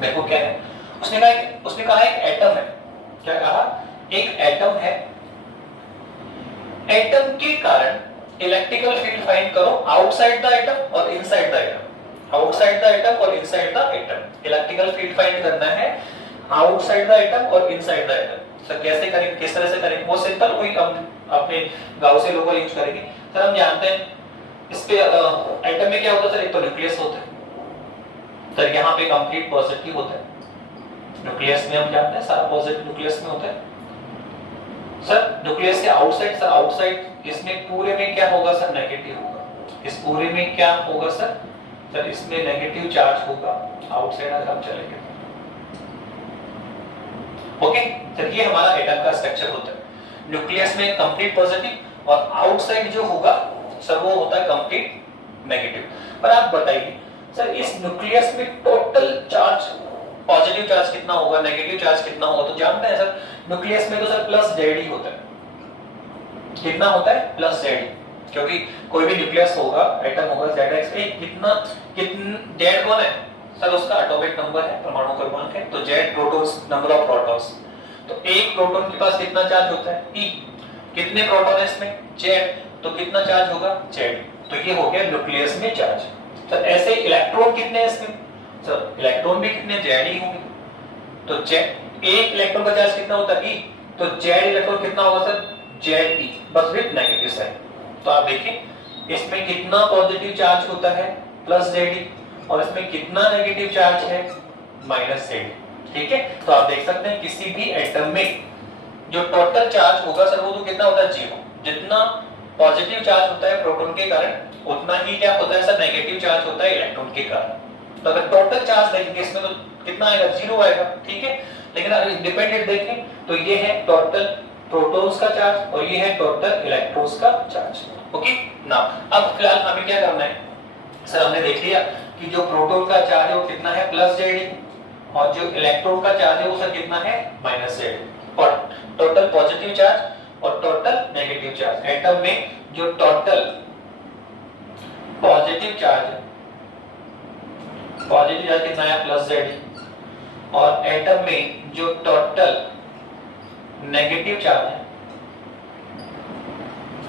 देखो क्या है, उसने कहा एक एटम है, क्या कहा, एक एटम है, एटम के कारण इलेक्ट्रिकल फील्ड फाइंड करो आउटसाइड द एटम और inside the atom. Outside the atom और inside the atom electrical field find करना है आउटसाइड द एटम और इनसाइड द एटम। सर कैसे करेंगे, किस तरह से करेंगे, वो सिंपल कोई हम अपने गांव से लोगों यूज करेंगे। सर हम जानते हैं इस पे एटम में क्या होता है सर, एक तो न्यूक्लियस होता है सर, यहाँ पे कंप्लीट पॉजिटिव होता है न्यूक्लियस में, हम जानते हैं सारा पॉजिटिव न्यूक्लियस में होता है। सर न्यूक्लियस के आउटसाइड, सर आउटसाइड इसमें पूरे में क्या होगा सर, नेगेटिव होगा। इस पूरे में क्या होगा सर, सर इसमें नेगेटिव चार्ज होगा, आउटसाइड अगर हम चलेंगे। ओके सर, ये हमारा एटम का स्ट्रक्चर होता है। न्यूक्लियस में कंप्लीट पॉजिटिव और आउटसाइड जो होगा सर वो होता है कंप्लीट नेगेटिव। पर आप बताइए सर इस न्यूक्लियस में टोटल चार्ज पॉजिटिव चार्ज कितना होगा, नेगेटिव चार्ज कितना होगा, तो जानते हैं सर न्यूक्लियस में तो सर प्लस जेड ही होता है। कितना होता है? प्लस जेड, क्योंकि कोई भी न्यूक्लियस होगा, एटम होगा ZX पे कितना जेड कौन है सर? उसका एटॉमिक नंबर है, परमाणु क्रमांक है, तो Z protons, number of protons. तो एक प्रोटॉन के पास कितना चार्ज होता है? E। कितने प्रोटॉन है इसमें? जेड, तो कितना चार्ज होगा? जेड। तो ये हो गया न्यूक्लियस में चार्ज। सर ऐसे इलेक्ट्रॉन कितने हैं इसमें? सर इलेक्ट्रॉन भी कितने? जेड ही होंगे। तो जेड, एक इलेक्ट्रॉन का चार्ज कितना होता है? E। तो जेड इलेक्ट्रॉन कितना होगा सर? जेड ई, बस विद नेगेटिव साइन। तो आप देखिए इसमें कितना पॉजिटिव चार्ज होता है? प्लस जेड ई, और इसमें कितना नेगेटिव चार्ज है? Minus Z. ठीक है, तो आप देख सकते हैं किसी भी एटम में जो टोटल चार्ज होगा सर वो तो कितना होता है? जीरो। जितना पॉजिटिव चार्ज होता है प्रोटॉन के कारण, उतना ही क्या होता है सर? नेगेटिव चार्ज होता है इलेक्ट्रॉन के कारण। तो अगर टोटल चार्ज देखेंगे इसमें तो कितना आएगा? जीरो आएगा। ठीक है, लेकिन अगर इंडिपेंडेंट देखें तो ये है टोटल प्रोटॉन्स का चार्ज और ये है टोटल इलेक्ट्रॉन्स का चार्ज। ओके ना, अब फिलहाल हमें क्या करना है सर? हमने देख लिया कि जो प्रोटॉन का चार्ज है वो कितना है? प्लस जेड, और जो इलेक्ट्रॉन का चार्ज है वो सर कितना है? Minus Z. और टोटल पॉजिटिव चार्ज और टोटल नेगेटिव चार्ज, एटम में जो टोटल पॉजिटिव चार्ज है, पॉजिटिव चार्ज कितना है? प्लस जेड, और एटम में जो टोटल नेगेटिव चार्ज है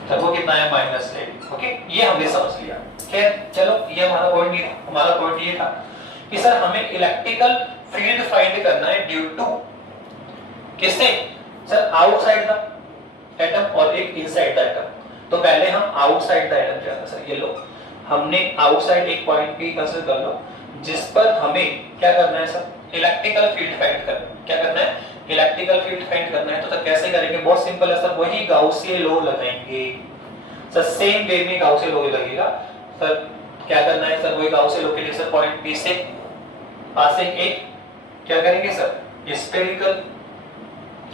तो वो कितना है? Minus Z. ओके, ये हमने समझ लिया। खैर चलो, ये हमारा पॉइंट नहीं था। हमारा पॉइंट ये था कि सर हमें इलेक्ट्रिकल फील्ड फाइंड करना है ड्यू टू किससे सर? आउटसाइड द एटम और एक इनसाइड द एटम। तो पहले हम आउटसाइड द एटम जाना सर, ये लो हमने आउटसाइड एक पॉइंट भी कंसीडर कर लो जिस पर हमें क्या करना है सर? इलेक्ट्रिकल फील्ड फाइंड करना। क्या करना है? इलेक्ट्रिकल फील्ड फाइंड करना है। तो सर कैसे करेंगे? बहुत सिंपल है सर, वही गाउसियन लॉ लगाएंगे सर, सेम वे में गाउसियन लॉ लगेगा सर। क्या करना है सर? वही गाउसियन लॉ के लिए सर पॉइंट P से पासिंग एक क्या करेंगे सर? स्फेरिकल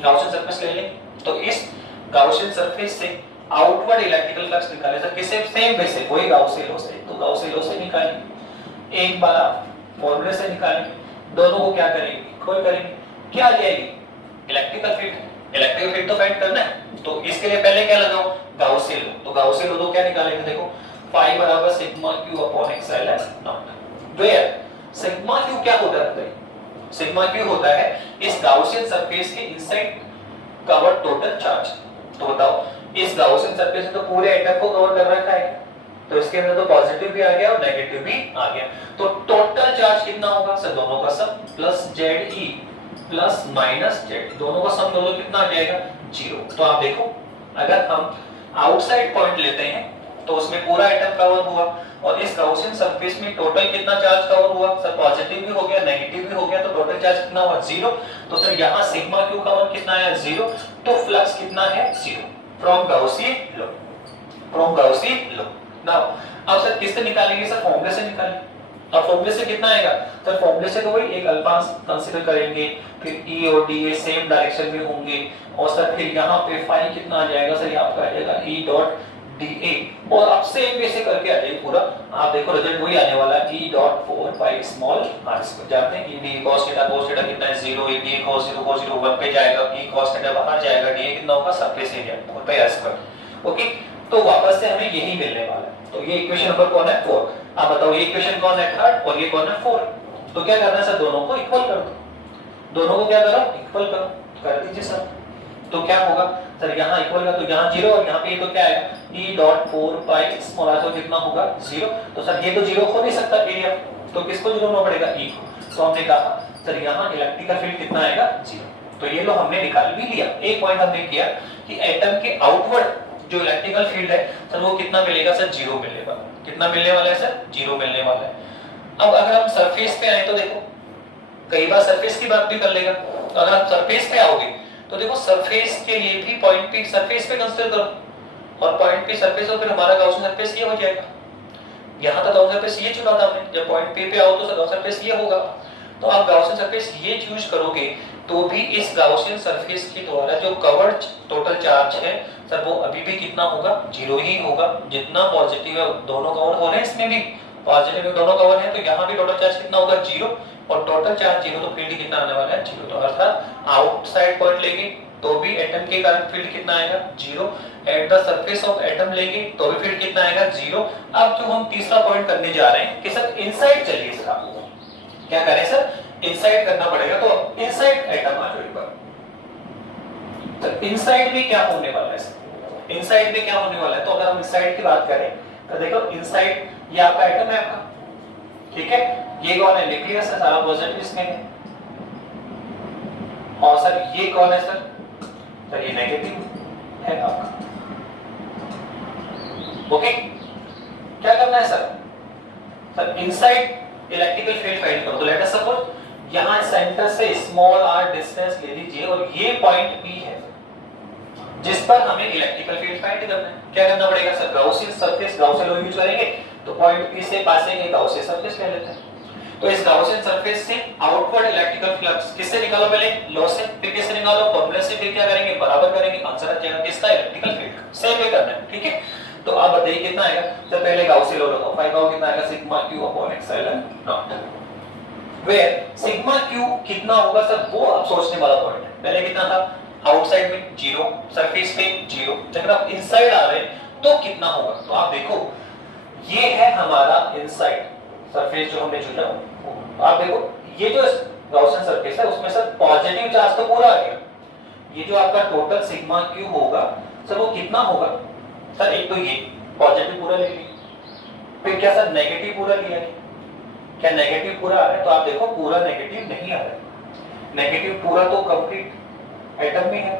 गाउसियन सरफेस ले लें। तो इस गाउसियन सरफेस से आउटवर्ड इलेक्ट्रिकल फ्लक्स निकाले सर, किससे? सेम वे से, वही गाउसियन लॉ से। तो गाउसियन लॉ से निकालेंगे, एक बार फॉर्मूले से निकालेंगे, दोनों को क्या करेंगे? इक्वल करेंगे। क्या आ जाएगी? Electrical field. इलेक्ट्रिकल फील्ड तो फाइंड करना है, तो इसके लिए पहले क्या लगाओ? Gaussian law. तो गाउसियन लॉ तो क्या निकालेंगे? देखो फाई बराबर sigma Q upon epsilon naught, where sigma Q क्या होता है? सिग्मा क्यू होता है इस गाउसियन सरफेस के इनसाइड कवर्ड टोटल चार्ज। तो बताओ इस गाउसियन सरफेस ने तो पूरे एटम को कवर कर रखा है, तो इसके अंदर तो पॉजिटिव भी आ गया और नेगेटिव भी आ गया। तो टोटल चार्ज कितना होगा सर? दोनों का sum plus Z E plus minus Z, दोनों का सम दोनों कितना आ जाएगा? जीरो। तो आप देखो अगर हम आउटसाइड पॉइंट लेते हैं तो उसमें पूरा एटम कवर हुआ, और इस गाउसियन सरफेस में टोटल कितना चार्ज कवर हुआ सर? पॉजिटिव भी हो गया, नेगेटिव भी हो गया, तो टोटल चार्ज कितना हुआ? जीरो। तो सर यहाँ सिग्मा क्यू का मान कितना है? जीरो। तो फ्लक्स कितना है? Zero from Gaussian law, from Gaussian law. Now अब सर किससे निकालेंगे सर? फॉर्मूले से निकालेंगे। अब फॉर्मूले से कितना आएगा सर? फॉर्मूले से तो वही एक अल्फा कंसीडर करेंगे, फिर E और D सेम डायरेक्शन में होंगे, और सर फिर यहाँ पे फाई कितना आ जाएगा सर? यहाँ पे आ जाएगा E डॉट dA, और आप सेम वे से करके आ जाएगा पूरा। आप देखो रिजल्ट वही आने वाला है, E dot 4 pi small r square. जानते हैं E d cos थीटा कितना है? 0। E d cos 0 1 पे जाएगा, E cos थीटा बाहर जाएगा, dA कितना होगा? सरफेस एरिया 4 पाई r स्क्वायर। ओके, तो वापस से हमें यही मिलने वाला है। तो ये इक्वेशन नंबर कौन है? 4। आप बताओ ये इक्वेशन कौन है? 3 और ये कौन है? 4। तो क्या करना है सर? दोनों को इक्वल कर दो। दोनों को क्या करो? इक्वल करो। कर दीजिए सर। तो क्या होगा सर? यहाँ इक्वल का तो यहाँ 0 और यहाँ पे ये तो क्या आएगा? E dot 4 pi small r, तो कितना होगा? 0। तो सर ये तो 0 हो नहीं सकता एरिया, तो किसको 0 होना पड़ेगा? E को। तो हमने कहा सर यहाँ इलेक्ट्रिकल फील्ड कितना आएगा? 0। तो ये लो हमने निकाल भी लिया। एक पॉइंट हमने किया कि एटम के आउटवर्ड जो इलेक्ट्रिकल फील्ड है सर वो कितना मिलेगा सर? 0 मिलेगा। कितना मिलने वाला है सर? 0 मिलने वाला है। अब अगर हम सरफेस पे आए तो देखो कई बार सरफेस की बात भी कर लेगा। तो अगर आप सरफेस पे आओगे तो देखो सरफेस के लिए भी पॉइंट P सरफेस पे कंसीडर करो, और पॉइंट P सरफेस हो, फिर हमारा गाउसियन सरफेस ये हो जाएगा। यहाँ तक गाउसियन सरफेस ये चुना था हमने, जब पॉइंट P पे आओ तो गाउसियन सरफेस ये होगा। तो आप गाउसियन सरफेस ये चूज करोगे तो भी इस गाउसियन सरफेस के द्वारा जो कवर्ड टोटल चार्ज है सर वो अभी भी कितना होगा? 0 ही होगा। जितना पॉजिटिव है दोनों कवर हो रहे हैं, इसमें भी पॉजिटिव दोनों कवर है, तो यहाँ भी टोटल चार्ज कितना होगा? 0। और टोटल चार्ज 0 तो फील्ड कितना आने वाला है 0। तो अर्थात आउटसाइड पॉइंट लेंगे तो भी एटम के कारण फील्ड कितना आएगा 0। Eight the surface of atom लेंगे तो भी फील्ड कितना आएगा 0। अब जो हम तीसरा पॉइंट करने जा रहे हैं कि सर इनसाइड चलिए सर आपको क्या करें सर इनसाइड करना पड़ेगा। तो इनसाइड एटम आ जाओ एक बार। तो इनसाइड में क्या होने वाला है सर इनसाइड में क्या होने वाला है। तो अगर हम इनसाइड की बात करें तो देखो इनसाइड ये आपका एटम है आपका ठीक है। ये कौन है न्यूक्लियस है सारा पॉजिटिव इसमें है। और सर ये कौन है सर ये नेगेटिव है आपका। ओके क्या करना है sir inside electrical field find करो। तो लेट अस सपोज यहां सेंटर से स्मॉल r डिस्टेंस ले लीजिए और ये पॉइंट P है जिस पर हमें इलेक्ट्रिकल फील्ड फाइंड करना है। क्या करना पड़ेगा sir Gaussian surface Gaussian law use करेंगे। तो पॉइंट P से पासिंग एक गाउसियन सरफेस ले लेते हैं। तो इस गाउसियन सरफेस से आउटवर्ड इलेक्ट्रिकल फ्लक्स किससे निकालो पहले लॉ से फिर किससे निकालो फॉर्मूला से फिर क्या करेंगे बराबर करेंगे आंसर आ जाएगा किसका इलेक्ट्रिकल फील्ड। सेम वे करना है ठीक है। तो आप बताइए कितना आएगा। तो पहले गाउसियन लॉ लगाओ फाइंड आउट कितना आएगा sigma q upon epsilon naught where sigma q कितना होगा सर वो आप सोचने वाला पॉइंट है। पहले कितना था आउटसाइड में 0 सरफेस पे 0 अगर आप इनसाइड आ रहे हैं तो कितना होगा। तो आप देखो ये है हमारा इनसाइड सरफेस जो हमने चुना। आप देखो ये जो गाउसियन सरफेस है उसमें सर पॉजिटिव चार्ज तो पूरा आ गया। ये जो आपका टोटल सिग्मा q होगा सर वो कितना होगा सर एक तो ये पॉजिटिव पूरा ले लिया फिर क्या सर नेगेटिव पूरा लिया क्या नेगेटिव पूरा आ रहा है। तो आप देखो पूरा नेगेटिव नहीं आ रहा है। नेगेटिव पूरा तो कंप्लीट एटम में है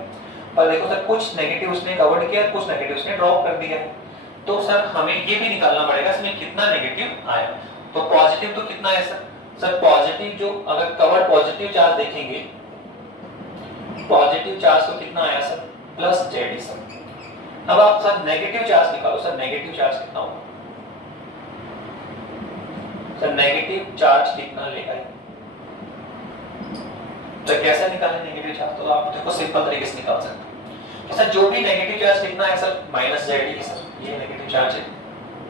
पर देखो सर कुछ नेगेटिव उसने कवर्ड किया कुछ नेगेटिव उसने ड्रॉप कर दिया है। तो सर हमें ये भी निकालना पड़ेगा इसमें कितना नेगेटिव आया। तो पॉजिटिव तो कितना है सर पॉजिटिव जो अगर कवर्ड पॉजिटिव चार्ज देखेंगे पॉजिटिव चार्ज तो कितना आया सर प्लस जेड सर। अब आप सर नेगेटिव चार्ज निकालो सर नेगेटिव चार्ज कितना होगा सर नेगेटिव चार्ज कितना लेगा तो कैसे निकालें नेगेटिव चार्ज। तो आप देखो सिंपल तरीके से निकाल सकते हैं सर जो भी नेगेटिव चार्ज कितना है सर माइनस जेड ही सर ये नेगेटिव चार्ज है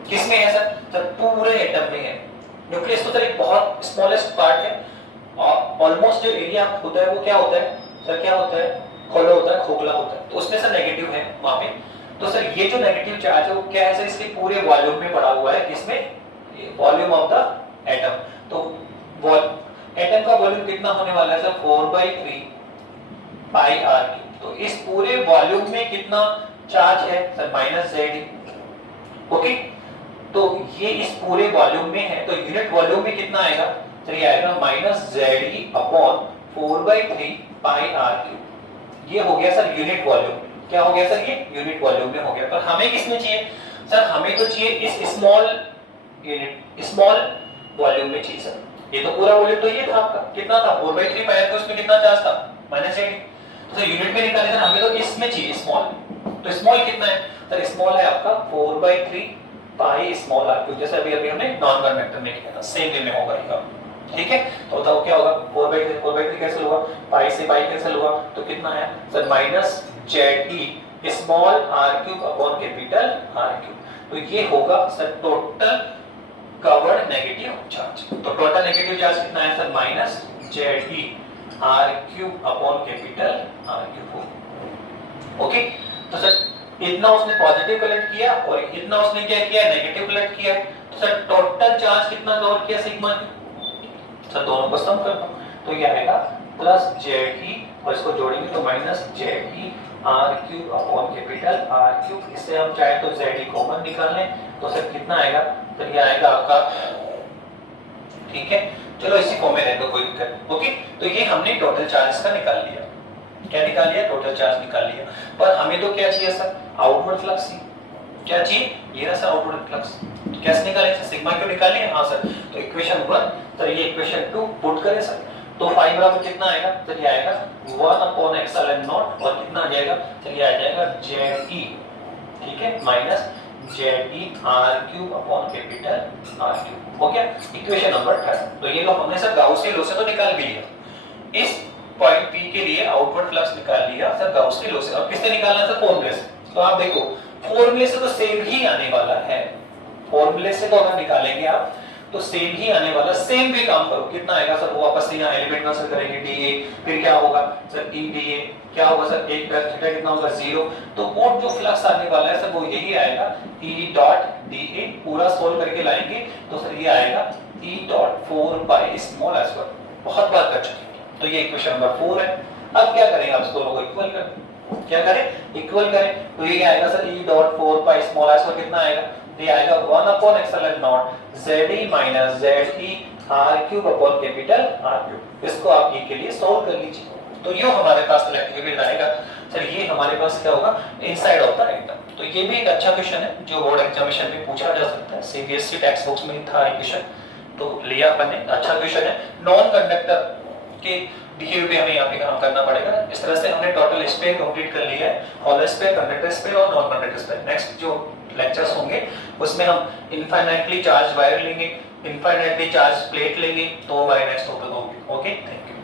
किसमें है सर पूरे एटम में है। न्यूक्लियस तो सर एक बहुत स्मॉलेस्ट पार्ट है और ऑलमोस्ट जो एरिया होता है वो क्या होता है सर क्या होता है होलो होता है खोखला होता है। तो उसमें सर नेगेटिव है वहां पे। तो सर ये जो नेगेटिव चार्ज है वो क्या है सर इसके पूरे वॉल्यूम में पड़ा हुआ है किसमें वॉल्यूम ऑफ द एटम। तो एटम का वॉल्यूम कितना होने वाला है सर 4/3 पाई r क्यूब। तो इस पूरे वॉल्यूम में कितना चार्ज है सर माइनस जेड। ओके तो ये इस पूरे वॉल्यूम में है तो यूनिट वॉल्यूम में कितना आएगा सर ये आएगा माइनस जेड अपॉन 4/3 पाई r क्यूब। ये हो गया सर यूनिट वॉल्यूम। क्या हो गया सर ये यूनिट वॉल्यूम में हो गया। पर हमें किसमें चाहिए सर हमें तो चाहिए इस स्मॉल यूनिट स्मॉल वॉल्यूम में चाहिए सर। ये तो पूरा वॉल्यूम तो ये था आपका कितना था 4/3 पाई r। तो उसमें कितना चार्ज था माइनस जेड। तो सर यूनिट में निकाले सर हमें तो इसमें चाहिए स्मॉल। तो स्मॉल कितना है सर स्मॉल है आपका 4/3 पाई स्मॉल r क्यूब जैसे अभी हमने नॉन कंडक्टर में किया था सेम वे में होगा ये ठीक है। तो बताओ क्या होगा 4/3 कैंसिल होगा पाई से पाई कैंसिल होगा तो कितना आया sir minus Z small r cube upon capital r cube. तो ये होगा sir total covered negative charge. तो टोटल नेगेटिव चार्ज कितना है sir minus Z r cube upon capital r cube. Okay तो सर इतना उसने पॉजिटिव कलेक्ट किया और इतना उसने क्या किया नेगेटिव कलेक्ट किया। तो सर टोटल चार्ज कितना कवर किया सिग्मा सर दोनों को सम कर दो तो ये आएगा प्लस जेड और इसको जोड़ेंगे तो minus Z r cube upon capital r cube. इससे हम चाहे तो z कॉमन निकाल लें तो सर कितना आएगा तो ये आएगा आपका ठीक है। चलो इसी फॉर्म में रहने दो कोई दिक्कत। ओके तो ये हमने टोटल चार्ज का निकाल लिया। क्या निकाल लिया टोटल चार्ज निकाल लिया। पर हमें तो क्या चाहिए सर आउटवर्ड फ्लक्स क्या चाहिए ये रहा सर आउटवर्ड फ्लक्स। कैसे निकालें सर सिग्मा क्यों निकालिए हां सर। तो इक्वेशन 1 सर ये इक्वेशन 2 पुट करें सर। तो फाई बराबर कितना आएगा सर ये आएगा 1 अपॉन एप्सिलॉन नॉट और कितना आ जाएगा सर ये आ जाएगा जेड ठीक है minus Z r cube upon capital r cube. हो गया इक्वेशन नंबर 3। तो ये लो हमने सर गाउसियन लॉ से तो निकाल भी लिया। इस पॉइंट P के लिए आउटवर्ड फ्लक्स निकाल लिया सर गाउसियन लॉ से। अब किससे निकालना है सर फॉर्मूले से। तो आप देखो फॉर्मूले से तो सेम ही आने वाला है। फॉर्मूले से तो अगर निकालेंगे आप तो सेम ही आने वाला, सेम भी काम करो, कितना आएगा सर, वो वापस से यहाँ एलिमेंट कैंसिल करेंगे डी ए, फिर क्या होगा सर ई डी ए, क्या होगा सर एक प्लस थीटा कितना होगा 0, तो वो जो फ्लक्स आने वाला है सर वो यही आएगा ई डॉट डी ए, पूरा सोल्व करके लाएंगे तो सर ये आएगा E dot 4 pi small s वर्ग। बहुत बार कर चुके, तो ये इक्वेशन नंबर 4 है। अब क्या करेंगे, आप दोनों को इक्वल करें, क्या करें इक्वल करें, तो ये आएगा sir E dot 4 pi small s वर्ग कितना आएगा, ये आएगा 1 upon epsilon not ZE minus ZE r cube upon capital R cube. इसको आप e के लिए सॉल्व कर लीजिए, तो ये हमारे पास इलेक्ट्रिक फील्ड आएगा सर, ये हमारे पास क्या होगा इनसाइड ऑफ द रेक्टेंगल। तो ये भी एक अच्छा क्वेश्चन है जो बोर्ड एग्जामिनेशन में पूछा जा सकता है, सीबीएसई टेक्स्ट बुक्स में था क्वेश्चन, तो लिया अपन ने, अच्छा क्वेश्चन है। नॉन कंडक्टर के बिहेवियर पे हमें यहाँ पे काम करना पड़ेगा। इस तरह से हमने टोटल स्पेयर कंप्लीट कर लिया है, हॉलो स्पेयर, कंडक्टर स्पेयर और नॉन कंडक्टर स्पेयर। नेक्स्ट जो लेक्चर्स होंगे उसमें हम इनफाइनाइटली चार्ज वायर लेंगे, इनफाइनाइटली चार्ज प्लेट लेंगे, तो हमारे नेक्स्ट टॉपिक होंगे। Okay, thank you.